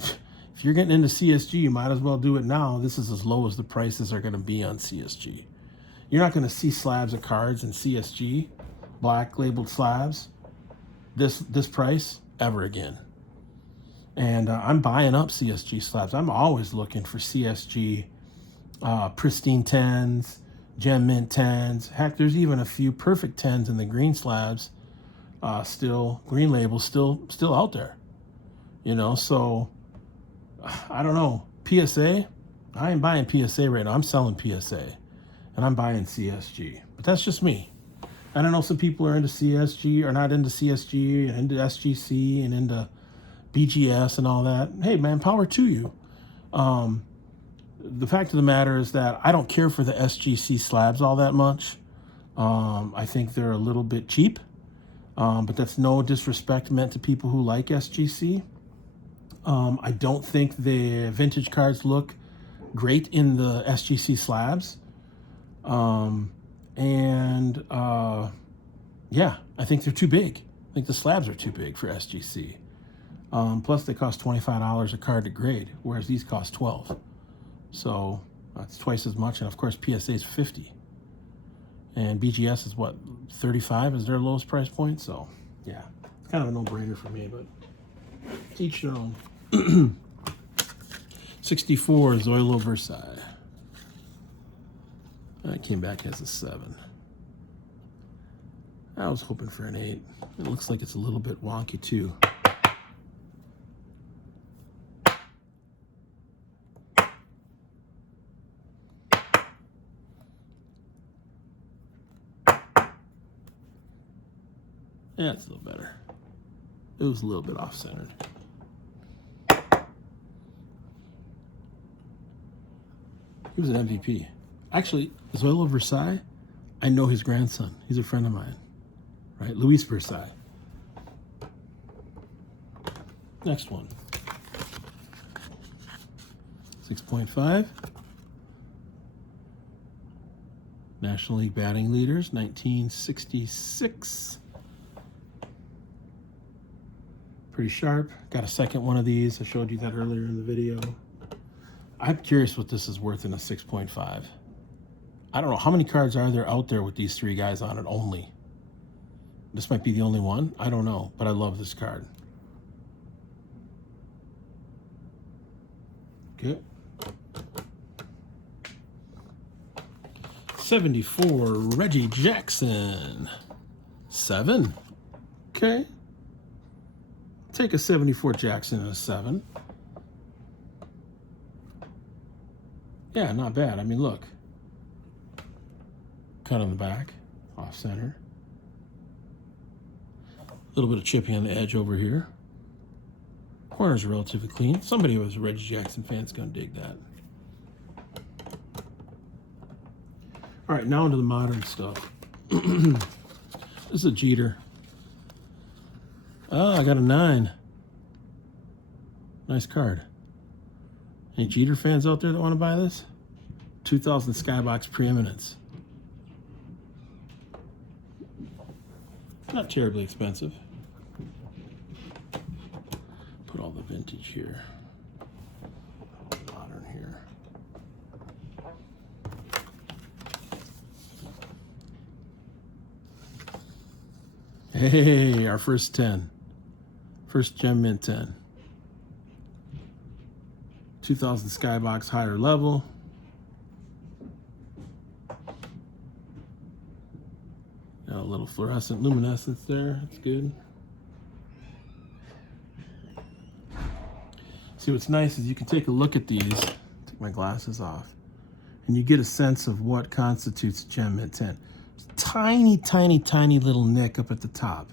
if you're getting into CSG, you might as well do it now. This is as low as the prices are going to be on CSG. You're not going to see slabs of cards in CSG, black labeled slabs, this price ever again. And I'm buying up CSG slabs. I'm always looking for CSG pristine 10s, gem mint 10s. Heck, there's even a few perfect 10s in the green slabs, green labels still out there. So I don't know. PSA, I ain't buying PSA right now. I'm selling PSA and I'm buying CSG, but that's just me. I don't know, some people are into CSG, or not into CSG, and into SGC, and into BGS and all that. Hey, man, power to you. The fact of the matter is that I don't care for the SGC slabs all that much. I think they're a little bit cheap, but that's no disrespect meant to people who like SGC. I don't think the vintage cards look great in the SGC slabs. Yeah, I think they're too big. I think the slabs are too big for SGC. Plus they cost $25 a card to grade, whereas these cost $12. So that's twice as much. And of course, PSA is $50. And BGS is what, $35 is their lowest price point. So yeah, it's kind of a no-brainer for me, but each their own. 64 Zoilo Versailles. That came back as a 7. I was hoping for an 8. It looks like it's a little bit wonky too. Yeah, it's a little better. It was a little bit off-centered. He was an MVP. Actually, Zoilo Versailles, I know his grandson. He's a friend of mine, right? Luis Versailles. Next one. 6.5. National League batting leaders, 1966. Pretty sharp. Got a second one of these. I showed you that earlier in the video. I'm curious what this is worth in a 6.5. I don't know. How many cards are there out there with these 3 guys on it only? This might be the only one. I don't know, but I love this card. Okay. 74 Reggie Jackson. 7. Okay. Take a 74 Jackson and a 7. Yeah, not bad. I mean, look. Cut on the back, off center. A little bit of chipping on the edge over here. Corners are relatively clean. Somebody who was a Reggie Jackson fan is going to dig that. All right, now into the modern stuff. This is a Jeter. Oh, I got a 9. Nice card. Any Jeter fans out there that want to buy this? 2000 Skybox Preeminence. Not terribly expensive. Put all the vintage here. Modern here. Hey, our first 10. First Gem Mint 10. 2000 Skybox higher level. Got a little fluorescent luminescence there. That's good. See, what's nice is you can take a look at these. Take my glasses off. And you get a sense of what constitutes Gem Mint 10. Tiny, tiny, tiny little nick up at the top.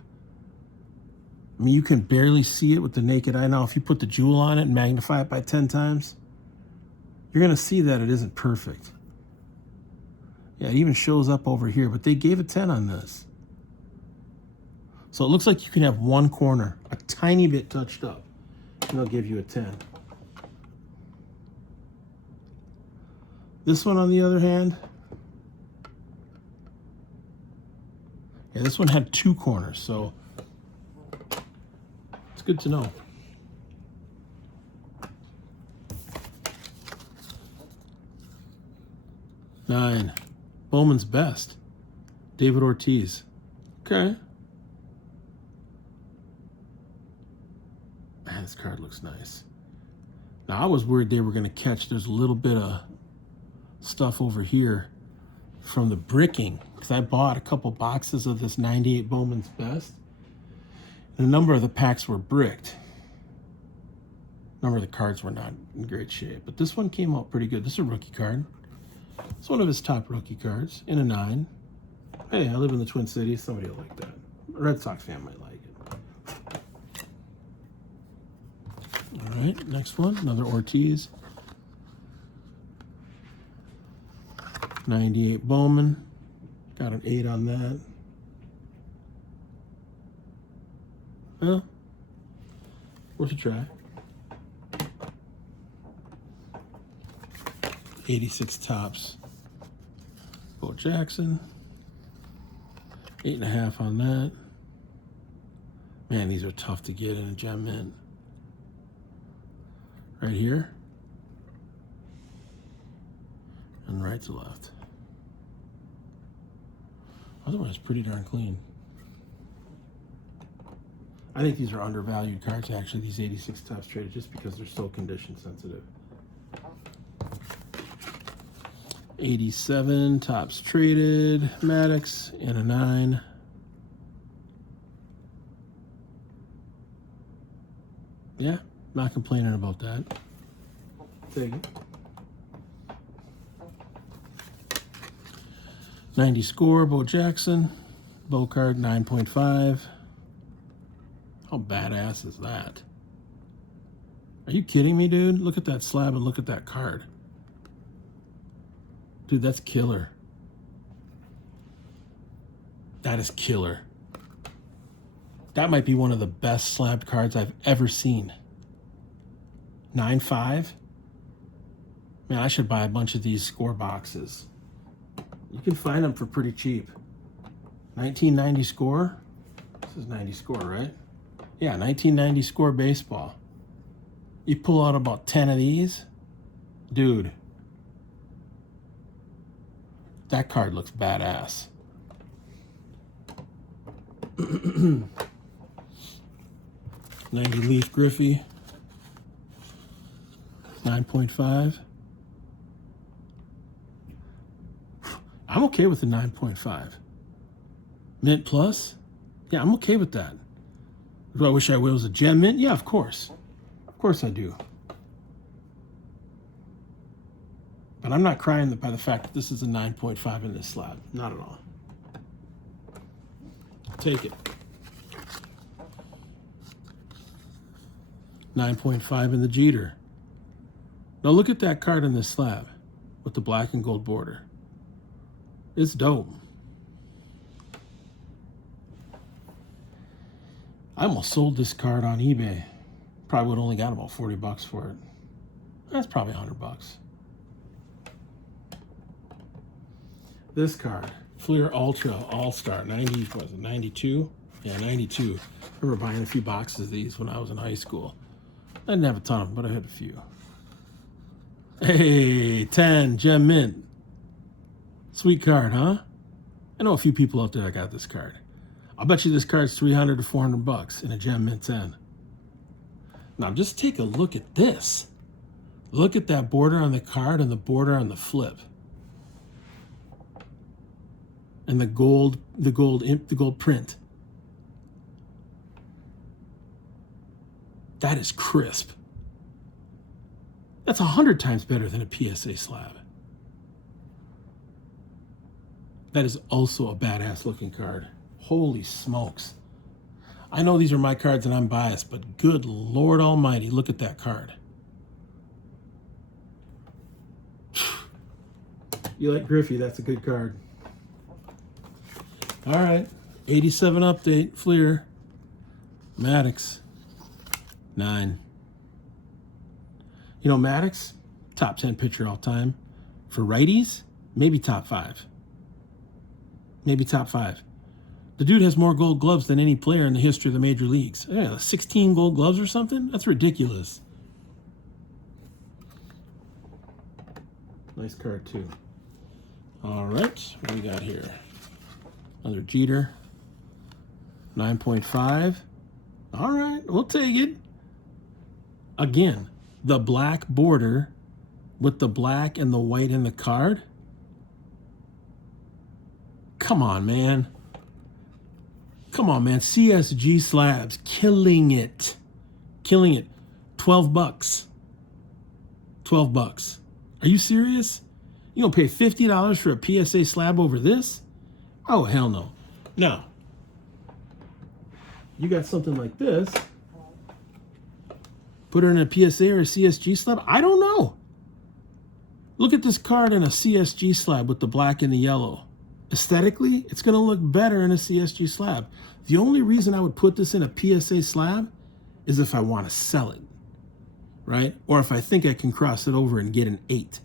I mean, you can barely see it with the naked eye. Now, if you put the jewel on it and magnify it by 10 times, you're going to see that it isn't perfect. Yeah, it even shows up over here, but they gave a 10 on this. So it looks like you can have one corner a tiny bit touched up, and they'll give you a 10. This one, on the other hand, yeah, this one had 2 corners, so it's good to know. Nine, Bowman's Best, David Ortiz. Okay. Man, this card looks nice. Now, I was worried they were going to catch. There's a little bit of stuff over here from the bricking, because I bought a couple boxes of this 98 Bowman's Best. And a number of the packs were bricked. A number of the cards were not in great shape, but this one came out pretty good. This is a rookie card. It's one of his top rookie cards in a 9. Hey, I live in the Twin Cities. Somebody will like that. A Red Sox fan might like it. All right, next one. Another Ortiz. 98 Bowman. Got an 8 on that. Well, worth a try. 86 Tops. Bo Jackson. 8.5 on that. Man, these are tough to get in a gem mint. Right here. And right to left. Otherwise, pretty darn clean. I think these are undervalued cards, actually, these 86 Tops traded, just because they're so condition sensitive. 87 Tops traded, Maddox, and a 9. Yeah, not complaining about that. Take it. 90 score, Bo Jackson. Bo card, 9.5. How badass is that? Are you kidding me, dude? Look at that slab and look at that card. Dude, that's killer. That is killer. That might be one of the best slabbed cards I've ever seen. 9.5? Man, I should buy a bunch of these score boxes. You can find them for pretty cheap. 1990 score. This is 90 score, right? Yeah, 1990 score baseball. You pull out about 10 of these. Dude. That card looks badass. 90 Leaf Griffey. 9.5. I'm okay with the 9.5. Mint plus? Yeah, I'm okay with that. Do I wish I was a gem mint? Yeah, of course. Of course I do. But I'm not crying by the fact that this is a 9.5 in this slab. Not at all. Take it. 9.5 in the Jeter. Now look at that card in this slab with the black and gold border. It's dope. I almost sold this card on eBay. Probably would have only got about 40 bucks for it. That's probably 100 bucks. This card, Fleer Ultra All-Star, 90, what was it, 92? Yeah, 92. I remember buying a few boxes of these when I was in high school. I didn't have a ton of them, but I had a few. Hey, 10, Gem Mint. Sweet card, huh? I know a few people out there that got this card. I'll bet you this card's 300 to 400 bucks in a Gem Mint 10. Now just take a look at this. Look at that border on the card and the border on the flip. And the gold print. That is crisp. That's 100 times better than a PSA slab. That is also a badass looking card. Holy smokes. I know these are my cards and I'm biased, but good Lord Almighty, look at that card. You like Griffey, that's a good card. All right, 87 update, Fleer. Maddox, 9. You know, Maddox, top 10 pitcher all time. For righties, maybe top 5. Maybe top 5. The dude has more gold gloves than any player in the history of the major leagues. Yeah, 16 gold gloves or something? That's ridiculous. Nice card, too. All right, what do we got here? Another Jeter. 9.5. All right, we'll take it. Again, the black border with the black and the white in the card. Come on, man. Come on, man. CSG Slabs, killing it. Killing it. 12 bucks. 12 bucks. Are you serious? You gonna pay $50 for a PSA slab over this? Oh, hell no. Now, you got something like this. Put her in a PSA or a CSG slab? I don't know. Look at this card in a CSG slab with the black and the yellow. Aesthetically, it's going to look better in a CSG slab. The only reason I would put this in a PSA slab is if I want to sell it, right? Or if I think I can cross it over and get an 8.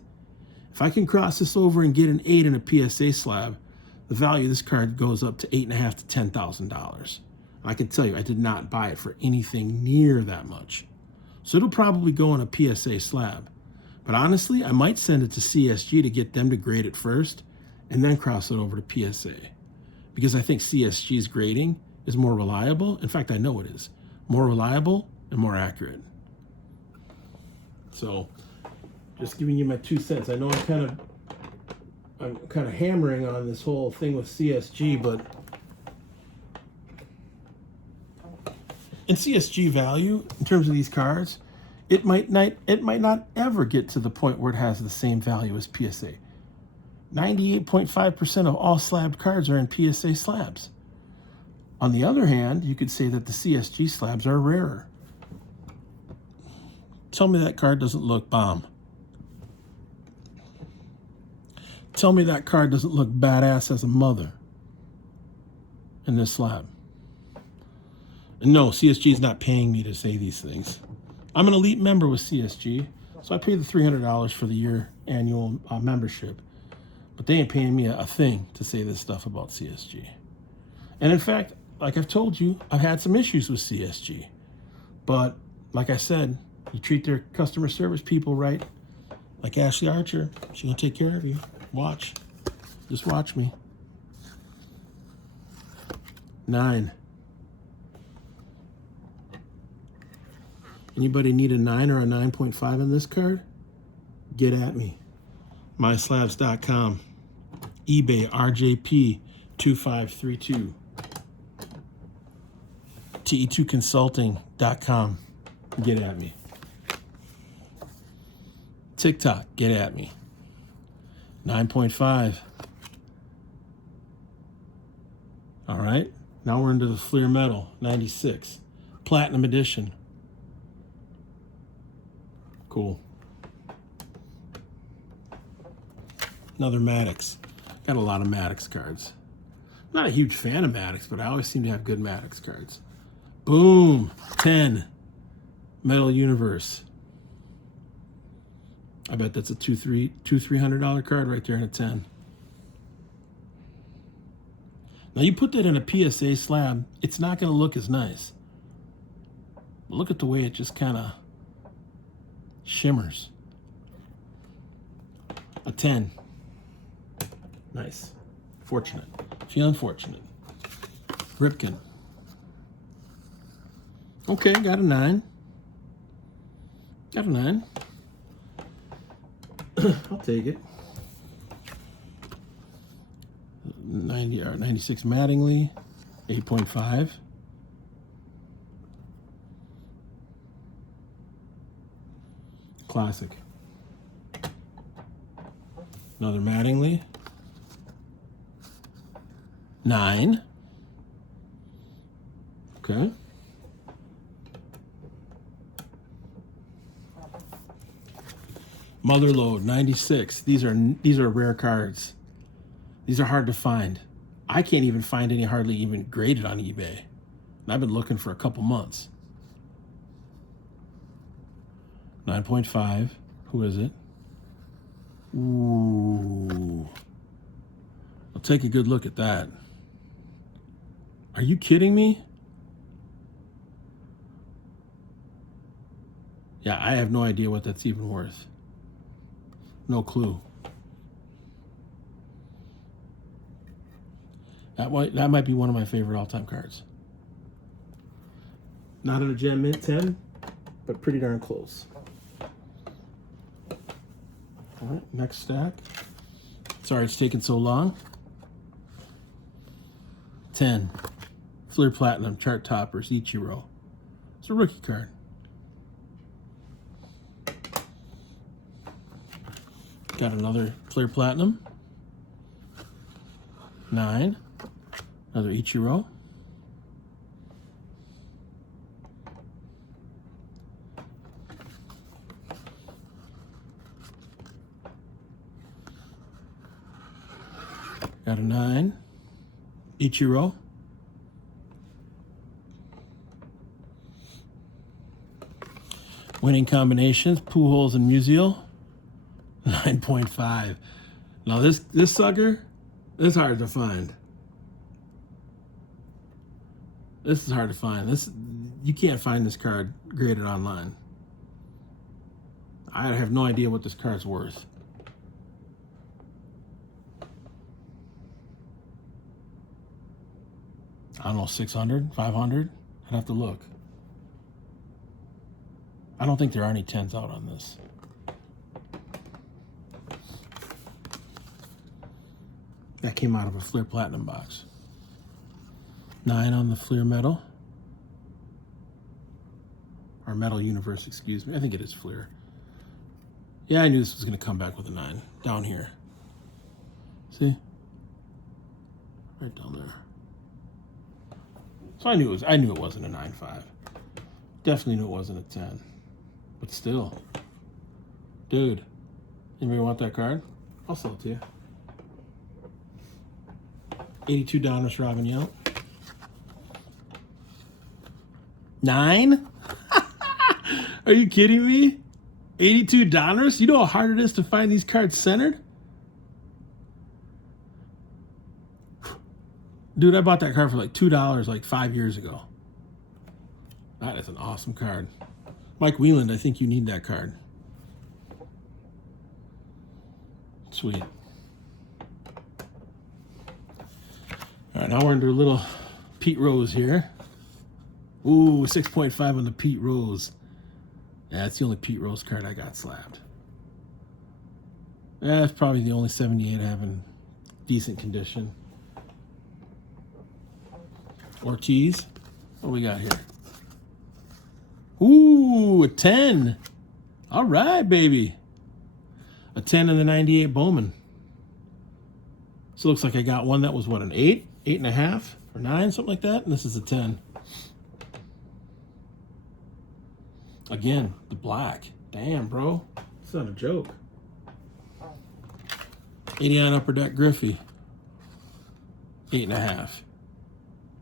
If I can cross this over and get an 8 in a PSA slab, the value of this card goes up to $8,500 to $10,000. I can tell you, I did not buy it for anything near that much. So it'll probably go in a PSA slab. But honestly, I might send it to CSG to get them to grade it first and then cross it over to PSA. Because I think CSG's grading is more reliable. In fact, I know it is. More reliable and more accurate. So, just giving you my 2 cents. I know I'm kind of hammering on this whole thing with CSG, but in CSG value, in terms of these cards, it might not ever get to the point where it has the same value as PSA. 98.5% of all slabbed cards are in PSA slabs. On the other hand, you could say that the CSG slabs are rarer. Tell me that card doesn't look bomb. Tell me that card doesn't look badass as a mother in this slab. And no, CSG is not paying me to say these things. I'm an elite member with CSG, so I pay the $300 for the year annual membership. But they ain't paying me a thing to say this stuff about CSG. And in fact, like I've told you, I've had some issues with CSG. But like I said, you treat their customer service people right. Like Ashley Archer, she's gonna take care of you. Watch. Just watch me. 9. Anybody need a 9 or a 9.5 on this card? Get at me. myslabs.com. eBay rjp2532. TE2 Consulting.com. Get at me. TikTok, get at me. 9.5. All right, now we're into the Fleer Metal, 96. Platinum Edition. Cool. Another Maddox. Got a lot of Maddox cards. I'm not a huge fan of Maddox, but I always seem to have good Maddox cards. Boom, 10. Metal Universe. I bet that's a $300 card right there in a 10. Now you put that in a PSA slab, it's not going to look as nice. But look at the way it just kind of shimmers. A 10. Nice. Fortunate. Feeling fortunate. Ripken. Okay, got a 9. Got a 9. I'll take it. 90 or 96 Mattingly, 8.5. Classic. Another Mattingly. 9. Okay. Motherlode, 96. These are rare cards. These are hard to find. I can't even find any hardly even graded on eBay. And I've been looking for a couple months. 9.5. Who is it? Ooh. I'll take a good look at that. Are you kidding me? Yeah, I have no idea what that's even worth. No clue. That might be one of my favorite all-time cards. Not in a Gem Mint 10, but pretty darn close. All right, next stack. Sorry it's taking so long. 10. Fleer Platinum, Chart Toppers, Ichiro. It's a rookie card. Got another Fleer Platinum. 9. Another Ichiro. Got a 9. Ichiro. Winning combinations, Pujols and Musial. 9.5. Now this sucker is hard to find. This is hard to find. You can't find this card graded online. I have no idea what this card's worth. I don't know, 600, 500? I'd have to look. I don't think there are any 10s out on this. That came out of a Fleer Platinum box. 9 on the Fleer Metal. Or Metal Universe, excuse me. I think it is Fleer. Yeah, I knew this was going to come back with a 9. Down here. See? Right down there. So I knew it wasn't a 9.5. Definitely knew it wasn't a 10. But still. Dude. Anybody want that card? I'll sell it to you. 82 Donruss Robin Yount. 9? Are you kidding me? 82 Donruss? You know how hard it is to find these cards centered? Dude, I bought that card for like $2 like 5 years ago. That is an awesome card. Mike Wieland, I think you need that card. Sweet. All right, now we're into a little Pete Rose here. Ooh, 6.5 on the Pete Rose. Yeah, that's the only Pete Rose card I got slabbed. Yeah, that's probably the only 78 I have in decent condition. Ortiz. What do we got here? Ooh, a 10. All right, baby. A 10 in the 98 Bowman. So it looks like I got one that was, what, an 8? 8.5 or 9, something like that. And this is a 10. Again, the black. Damn, bro. It's not a joke. 89 Upper Deck Griffey. 8.5.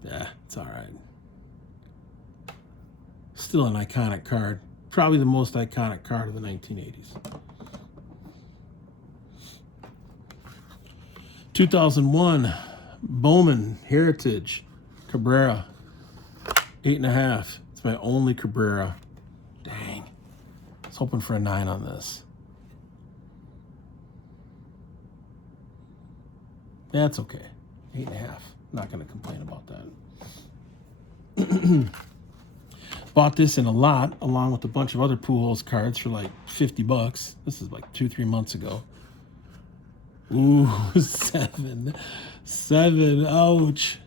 Yeah, it's all right. Still an iconic card. Probably the most iconic card of the 1980s. 2001 Bowman Heritage Cabrera. 8.5. It's my only Cabrera. Dang. I was hoping for a 9 on this. That's okay. 8.5. Not going to complain about that. Bought this in a lot along with a bunch of other Pujols cards for like $50. This is like 2-3 months ago. Ooh, 7. 7. Ouch.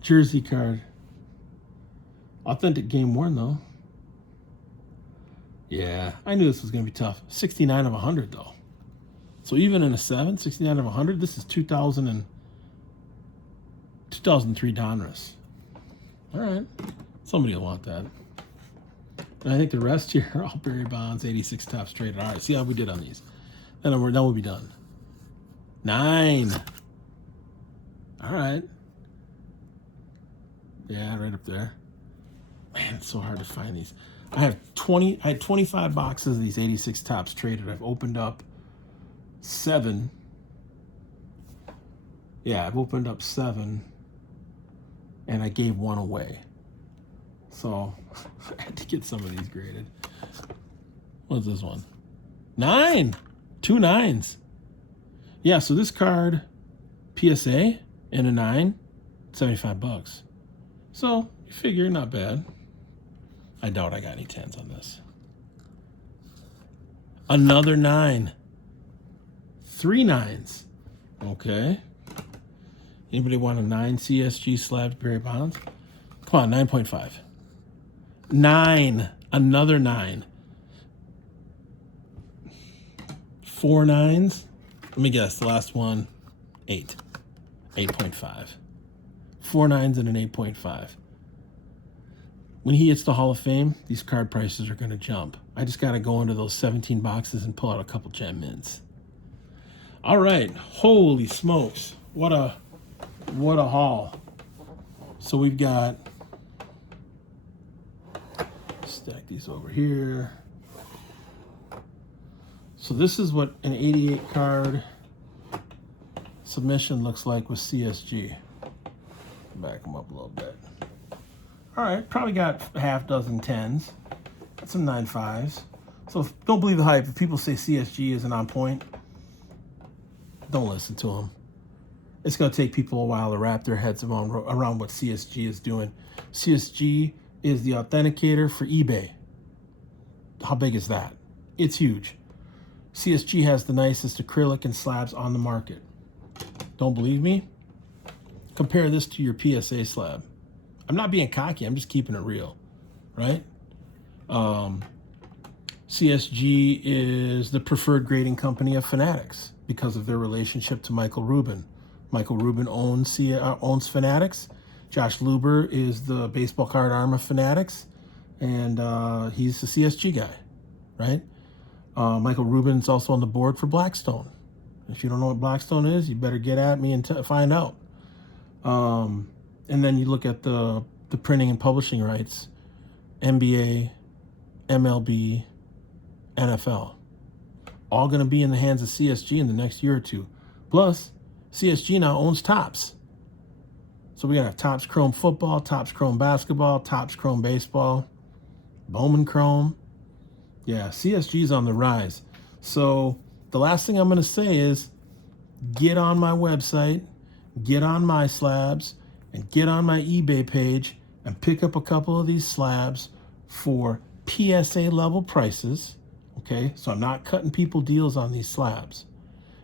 Jersey card. Authentic game worn though. Yeah, I knew this was going to be tough. 69 of 100 though. So even in a 7, 69 of 100, this is 2003 Donruss. All right. Somebody will want that. And I think the rest here are all Barry Bonds, 86 Topps traded. All right, see how we did on these. Then we'll be done. 9. All right. Yeah, right up there. Man, it's so hard to find these. I had 25 boxes of these 86 Topps traded. I've opened up 7. Yeah, I've opened up 7. And I gave 1 away. So I had to get some of these graded. What's this one? 9. 2 9s. Yeah, so this card, PSA and a 9, $75. So you figure not bad. I doubt I got any 10s on this. Another 9. 3 9s. Okay. Anybody want a 9 CSG Slabs Barry Bonds? Come on, 9.5. 9. Another 9. 4 9s. Let me guess. The last one, 8. 8.5. 4 9s and an 8.5. When he hits the Hall of Fame, these card prices are going to jump. I just got to go into those 17 boxes and pull out a couple gem mints. All right. Holy smokes. What a haul. So we've got, stack these over here. So this is what an 88 card submission looks like with CSG. Back them up a little bit. All right, probably got a half dozen 10s, got some 9.5s. So don't believe the hype. If people say CSG isn't on point, don't listen to them. It's going to take people a while to wrap their heads around what CSG is doing. CSG is the authenticator for eBay. How big is that? It's huge. CSG has the nicest acrylic and slabs on the market. Don't believe me? Compare this to your PSA slab. I'm not being cocky. I'm just keeping it real, right? CSG is the preferred grading company of Fanatics because of their relationship to Michael Rubin. Michael Rubin owns Fanatics. Josh Luber is the baseball card arm of Fanatics, and he's the CSG guy, right? Michael Rubin's also on the board for Blackstone. If you don't know what Blackstone is, you better get at me and find out. And then you look at the printing and publishing rights, NBA, MLB, NFL, all going to be in the hands of CSG in the next year or two. Plus, CSG now owns Topps. So we got Topps Chrome football, Topps Chrome basketball, Topps Chrome baseball, Bowman Chrome. Yeah, CSG's on the rise. So the last thing I'm going to say is get on my website, get on my slabs, and get on my eBay page and pick up a couple of these slabs for PSA level prices. Okay, so I'm not cutting people deals on these slabs.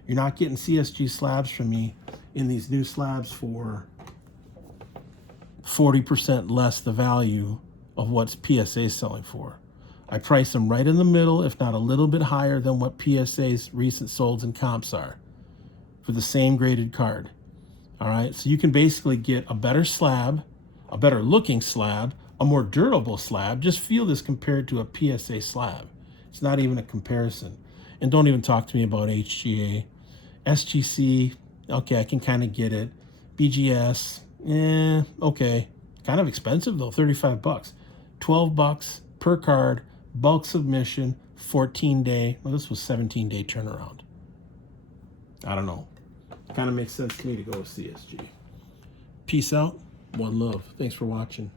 You're not getting CSG slabs from me in these new slabs for 40% less the value of what PSA is selling for. I price them right in the middle, if not a little bit higher than what PSA's recent solds and comps are for the same graded card. All right, so you can basically get a better slab, a better looking slab, a more durable slab. Just feel this compared to a PSA slab. It's not even a comparison. And don't even talk to me about HGA. SGC, okay, I can kind of get it. BGS, okay. Kind of expensive though, 35 bucks. 12 bucks per card, bulk submission, 14-day. Well, this was 17-day turnaround. I don't know. Kind of makes sense to me to go with CSG. Peace out. One love. Thanks for watching.